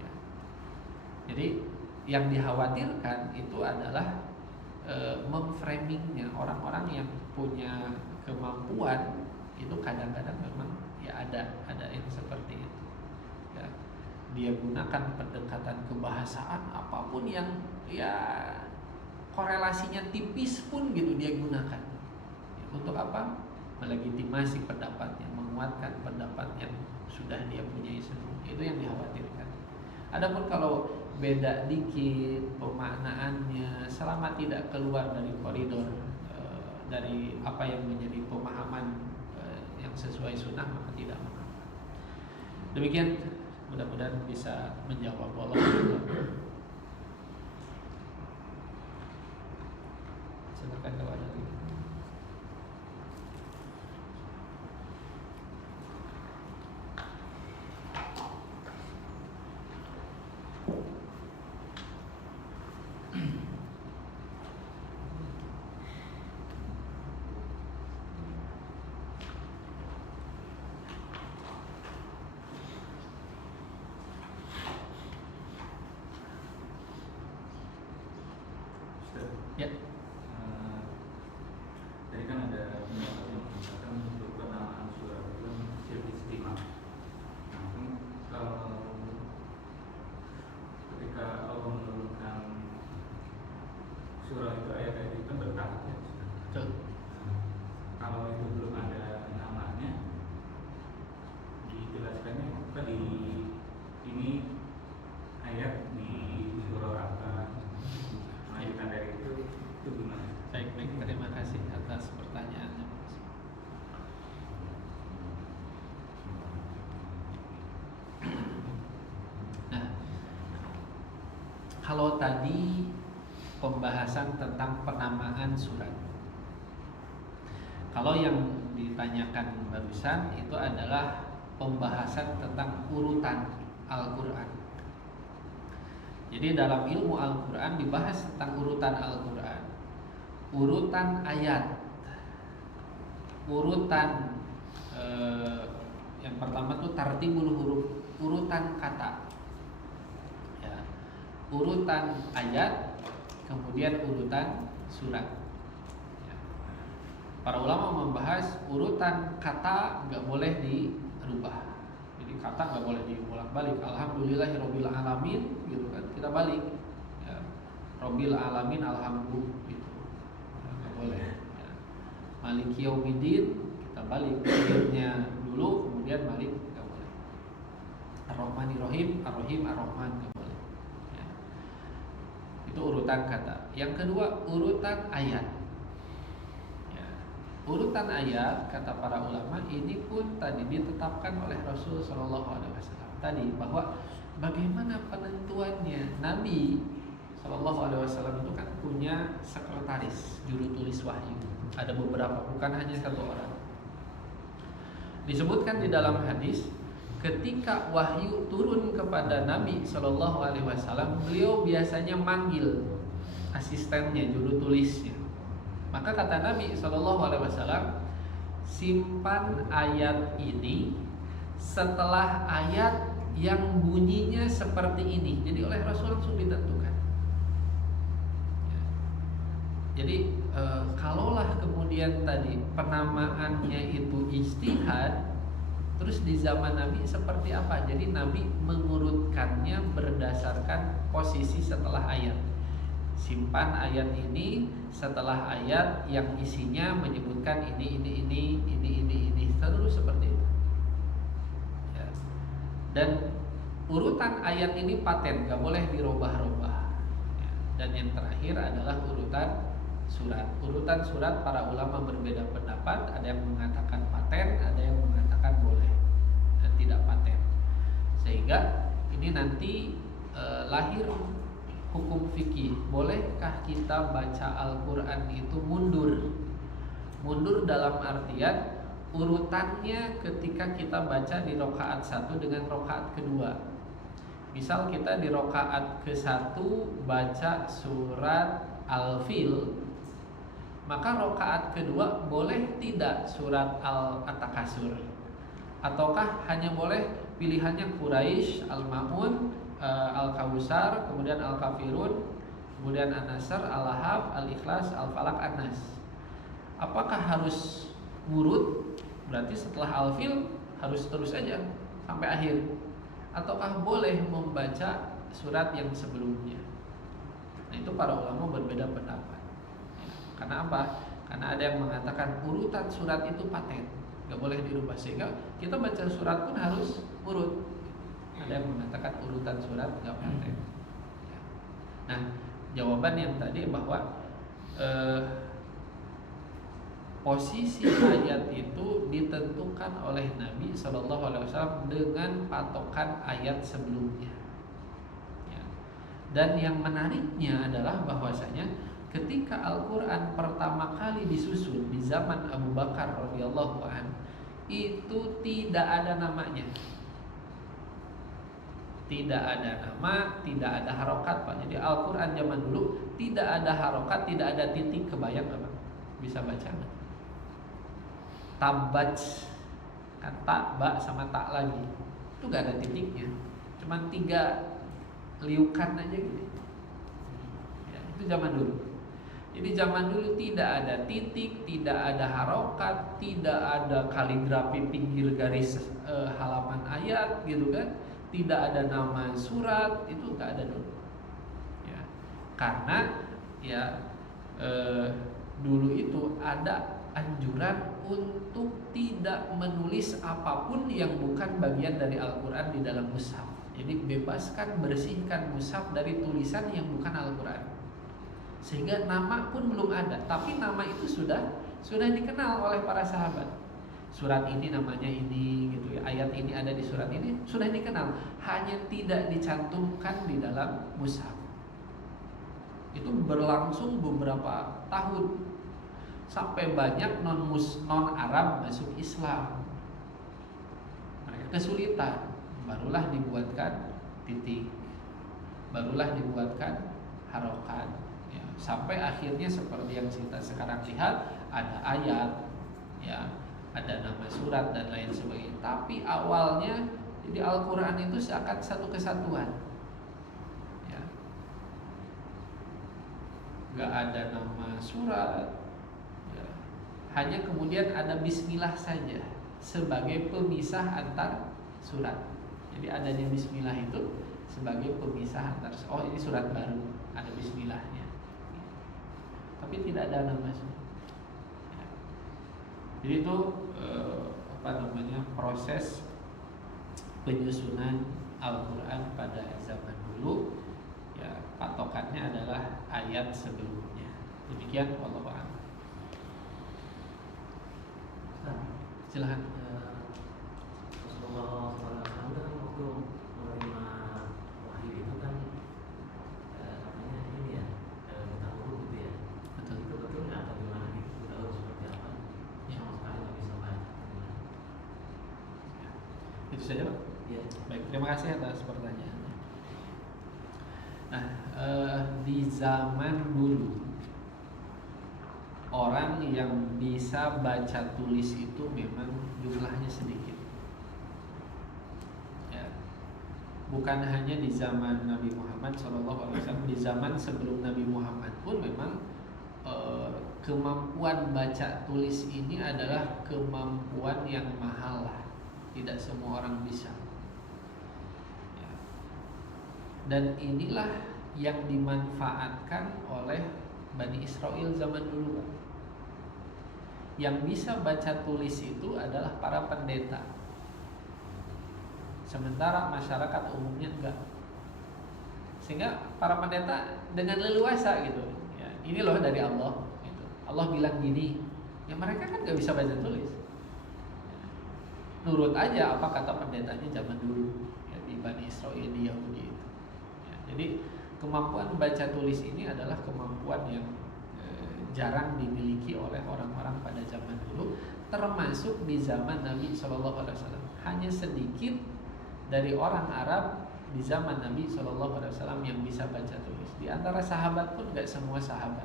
Ya. Jadi yang dikhawatirkan itu adalah memframingnya. Orang-orang yang punya kemampuan itu kadang-kadang memang ya ada yang seperti itu. Ya. Dia gunakan pendekatan kebahasaan apapun yang ya korelasinya tipis pun gitu dia gunakan. Ya, untuk apa? Melegitimasi pendapatnya, menguatkan pendapat yang sudah dia punya semua. Itu yang dikhawatirkan. Adapun kalau beda dikit pemaknaannya, selama tidak keluar dari koridor dari apa yang menjadi pemahaman yang sesuai sunnah, maka tidak mengapa. Demikian. Mudah-mudahan bisa menjawab. Silakan kalau ada lagi. Ya. Tadi kan ada pendapat yang mengatakan untuk penamaan surat itu sirkus istimewa. Kalau ketika Allah menurunkan surah itu ayat-ayat itu kan bertahap ya. Betul. Kalau itu belum ada namanya, dijelaskannya apa di ini ayat di surah apa? Lanjutan dari itu gimana? Baik, terima kasih atas pertanyaannya. Nah, kalau tadi pembahasan tentang penamaan surat, kalau yang ditanyakan barusan itu adalah pembahasan tentang urutan Al-Quran. Jadi dalam ilmu Al-Quran dibahas tentang urutan Al-Quran, urutan ayat, urutan yang pertama tuh tartibul huruf, urutan kata, ya, urutan ayat, kemudian urutan surat. Ya. Para ulama membahas urutan kata nggak boleh dirubah. Jadi kata nggak boleh dibolak-balik. Alhamdulillahirabbil alamin, gitu kan? Kita balik. Ya. Rabbil alamin alhamdulillah, gitu. Nggak boleh. Ya. Maliki yaumiddin, kita balik. Akhirnya dulu, kemudian balik, nggak boleh. Ar-Rahmanir-Rahim, Ar-Rahim, Ar-Rahman, nggak boleh. Ya. Itu urutan kata. Yang kedua, urutan ayat. Ya. Urutan ayat, kata para ulama, ini pun tadi ditetapkan oleh Rasul Shallallahu Alaihi Wasallam. Tadi bahwa bagaimana penentuannya. Nabi Shallallahu Alaihi Wasallam itu kan punya sekretaris, juru tulis wahyu. Ada beberapa, bukan hanya satu orang. Disebutkan di dalam hadis, ketika wahyu turun kepada Nabi Shallallahu Alaihi Wasallam, beliau biasanya manggil asistennya, juru tulisnya. Maka kata Nabi Shallallahu Alaihi Wasallam, simpan ayat ini setelah ayat yang bunyinya seperti ini. Jadi oleh Rasul langsung ditentukan. Jadi kalaulah kemudian tadi penamaannya itu ijtihad, terus di zaman Nabi seperti apa? Jadi Nabi mengurutkannya berdasarkan posisi setelah ayat. Simpan ayat ini setelah ayat yang isinya menyebutkan ini, terus seperti itu. Ya. Dan urutan ayat ini paten, gak boleh dirubah-rubah. Ya. Dan yang terakhir adalah urutan surat. Urutan surat para ulama berbeda pendapat. Ada yang mengatakan paten, ada yang mengatakan boleh dan tidak paten. Sehingga ini nanti lahir hukum fikih. Bolehkah kita baca Al-Quran itu mundur? Mundur dalam artian urutannya ketika kita baca di rakaat 1 dengan rakaat kedua. Misal kita di rakaat ke-1 baca surat Al-Fil, maka rakaat kedua boleh tidak surat At-Takasur? Ataukah hanya boleh pilihannya Quraisy, Al-Ma'un, Al-Kawthar, kemudian Al-Kafirun, kemudian An-Nasr, Al-Lahab, Al-Ikhlas, Al-Falaq, An-Nas? Apakah harus ngurut? Berarti setelah Al-Fil harus terus aja sampai akhir? Ataukah boleh membaca surat yang sebelumnya? Nah, itu para ulama berbeda pendapat. Karena apa? Karena ada yang mengatakan urutan surat itu paten, gak boleh dirubah, sehingga kita baca surat pun harus urut. Ada yang mengatakan urutan surat gak paten. Nah, jawaban yang tadi bahwa posisi ayat itu ditentukan oleh Nabi Shallallahu Alaihi Wasallam dengan patokan ayat sebelumnya. Ya. Dan yang menariknya adalah bahwasanya ketika Al-Quran pertama kali disusun di zaman Abu Bakar radhiyallahu anhu, itu tidak ada namanya, tidak ada nama, tidak ada harokat, Pak. Jadi Al-Quran zaman dulu tidak ada harokat, tidak ada titik. Kebayang apa? Bisa baca nggak? Tabat, kan tak, ba sama tak lagi, itu gak ada titiknya, cuma 3 liukan aja gitu. Ya, itu zaman dulu. Jadi zaman dulu tidak ada titik, tidak ada harokat, tidak ada kaligrafi pinggir garis halaman ayat, gitu kan? Tidak ada nama surat, itu nggak ada dulu. Ya, karena ya dulu itu ada anjuran untuk tidak menulis apapun yang bukan bagian dari Al-Quran di dalam mushaf. Jadi bebaskan, bersihkan mushaf dari tulisan yang bukan Al-Quran. Sehingga nama pun belum ada, tapi nama itu sudah dikenal oleh para sahabat. Surat ini namanya ini, gitu ya. Ayat ini ada di surat ini, sudah dikenal, hanya tidak dicantumkan di dalam mushaf. Itu berlangsung beberapa tahun sampai banyak non Arab masuk Islam. Mereka kesulitan, barulah dibuatkan titik, barulah dibuatkan harokat. Sampai akhirnya seperti yang kita sekarang lihat, ada ayat, ya, ada nama surat dan lain sebagainya. Tapi awalnya jadi Al-Quran itu seakan satu kesatuan, ya. Gak ada nama surat, ya. Hanya kemudian ada Bismillah saja sebagai pemisah antar surat. Jadi adanya Bismillah itu sebagai pemisah antar. Oh, ini surat baru, ada Bismillahnya. Tapi tidak ada nama surat. Ya. Jadi itu proses penyusunan Al-Quran pada zaman dulu, ya, patokannya adalah ayat sebelumnya. Demikian, wallahu a'lam. Silahkan. Rasulullah SAW kan waktu menerima wahyu itu kan katanya ini ya minta huruf gitu ya. Betul. Itu betul nggak atau gimana gitu? Kita harus seperti apa? Ya. Sama sekali nggak bisa baca. Itu saja, Pak. Ya. Baik, terima kasih atas pertanyaannya. Nah, di zaman dulu orang yang bisa baca tulis itu memang jumlahnya sedikit. Ya. Bukan hanya di zaman Nabi Muhammad SAW, di zaman sebelum Nabi Muhammad pun memang kemampuan baca tulis ini adalah kemampuan yang mahal lah. Tidak semua orang bisa. Ya. Dan inilah yang dimanfaatkan oleh Bani Israel zaman dulu, Pak. Yang bisa baca tulis itu adalah para pendeta. Sementara masyarakat umumnya enggak. Sehingga para pendeta dengan leluasa gitu, ya, ini loh dari Allah gitu. Allah bilang gini, ya mereka kan enggak bisa baca tulis. Ya, nurut aja apa kata pendetanya zaman dulu, ya, di Bani Israel, di Yahudi itu. Ya, jadi kemampuan baca tulis ini adalah kemampuan yang jarang dimiliki oleh orang-orang pada zaman dulu, termasuk di zaman Nabi SAW. Hanya sedikit dari orang Arab di zaman Nabi SAW yang bisa baca tulis. Di antara sahabat pun gak semua sahabat.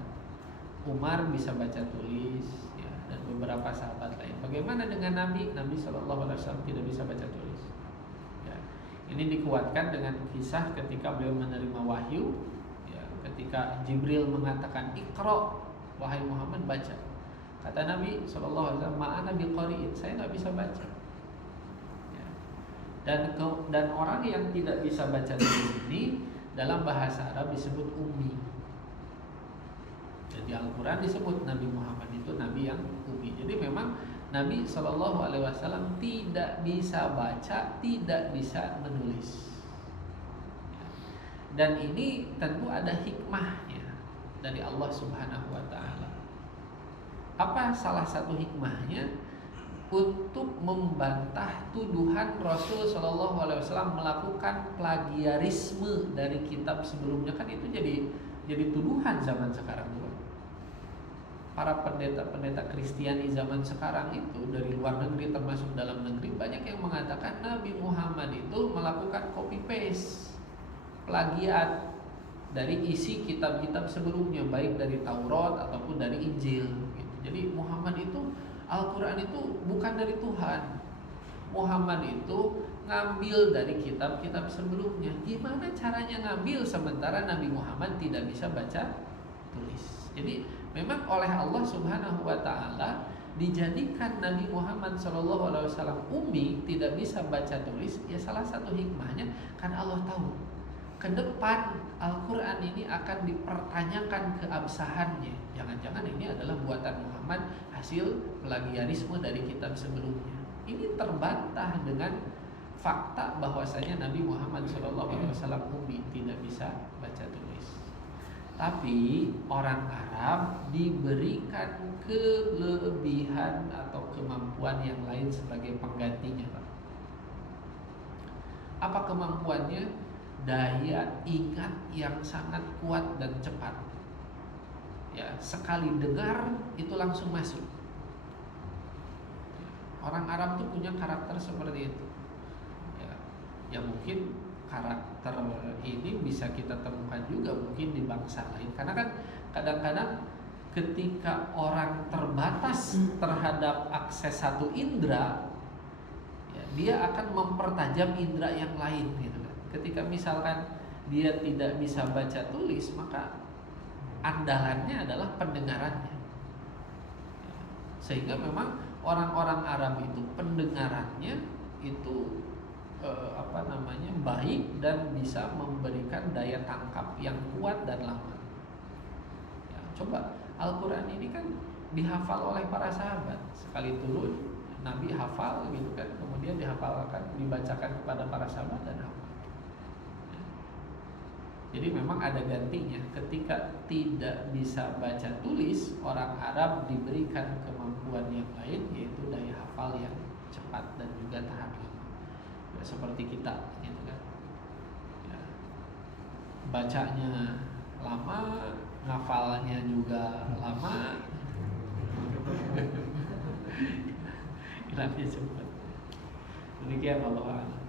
Umar bisa baca tulis, ya, dan beberapa sahabat lain. Bagaimana dengan Nabi? Nabi SAW tidak bisa baca tulis. Ya, ini dikuatkan dengan kisah ketika beliau menerima wahyu, ya, ketika Jibril mengatakan Iqra, wahai Muhammad baca. Kata Nabi SAW, ma'ana biqari'in, saya nggak bisa baca. Ya. Dan orang yang tidak bisa baca tulis ini dalam bahasa Arab disebut ummi. Jadi Al-Quran disebut Nabi Muhammad itu Nabi yang ummi. Jadi memang Nabi SAW tidak bisa baca, tidak bisa menulis. Ya. Dan ini tentu ada hikmahnya dari Allah Subhanahu wa ta'ala. Apa salah satu hikmahnya? Untuk membantah tuduhan Rasul sallallahu alaihi wasallam melakukan plagiarisme dari kitab sebelumnya. Kan itu jadi tuduhan zaman sekarang juga. Para pendeta-pendeta Kristiani zaman sekarang itu dari luar negeri termasuk dalam negeri banyak yang mengatakan Nabi Muhammad itu melakukan copy paste, plagiat dari isi kitab-kitab sebelumnya, baik dari Taurat ataupun dari Injil gitu. Jadi Muhammad itu, Al-Quran itu bukan dari Tuhan. Muhammad itu ngambil dari kitab-kitab sebelumnya. Gimana caranya ngambil sementara Nabi Muhammad tidak bisa baca tulis? Jadi memang oleh Allah Subhanahu wa ta'ala dijadikan Nabi Muhammad SAW ummi, tidak bisa baca tulis. Ya salah satu hikmahnya karena Allah tahu ke depan Al-Quran ini akan dipertanyakan keabsahannya. Jangan-jangan ini adalah buatan Muhammad, hasil plagiarisme dari kitab sebelumnya. Ini terbantah dengan fakta bahwasanya Nabi Muhammad SAW ummi, tidak bisa baca tulis. Tapi orang Arab diberikan kelebihan atau kemampuan yang lain sebagai penggantinya, Pak. Apa kemampuannya? Daya ingat yang sangat kuat dan cepat. Ya, sekali dengar itu langsung masuk. Orang Arab tuh punya karakter seperti itu. Ya mungkin karakter ini bisa kita temukan juga mungkin di bangsa lain. Karena kan kadang-kadang ketika orang terbatas terhadap akses satu indera, ya, dia akan mempertajam indera yang lain gitu kan. Ketika misalkan dia tidak bisa baca tulis, maka andalannya adalah pendengarannya. Sehingga memang orang-orang Arab itu pendengarannya itu baik dan bisa memberikan daya tangkap yang kuat dan lama. Ya, coba Al-Quran ini kan dihafal oleh para sahabat, sekali turun Nabi hafal gitu kan, kemudian dihafalkan, dibacakan kepada para sahabat dan hafal. Ya. Jadi memang ada gantinya. Ketika tidak bisa baca tulis, orang Arab diberikan kemampuan yang lain, yaitu daya hafal yang cepat dan juga tahan lama. Ya, seperti kita gitu kan. Ya. Bacanya lama, ngafalnya juga lama, hilangnya cepat. Demikian Allah a'lam.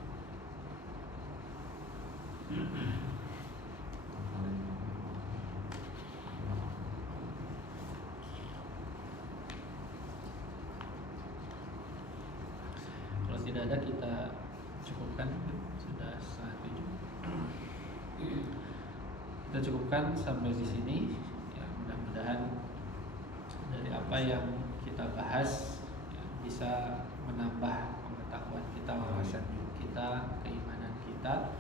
Kalau tidak ada kita cukupkan, sudah 6:30. Kita cukupkan sampai di sini. Ya, mudah-mudahan dari apa yang kita bahas ya, bisa menambah pengetahuan kita, wawasan kita, keimanan kita,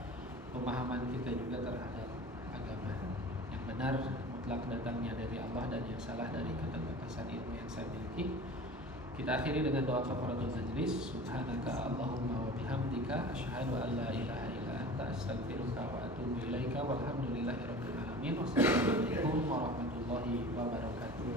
pemahaman kita juga terhadap agama. Yang benar mutlak datangnya dari Allah dan yang salah dari keterbatasan ilmu yang saya miliki. Kita akhiri dengan doa kafaratul majlis. Subhanaka Allahumma wa bihamdika asyhadu an la ilaha illa anta astaghfiruka wa atubu ilaika walhamdulillahirabbil alamin. Wassalamualaikum warahmatullahi wabarakatuh.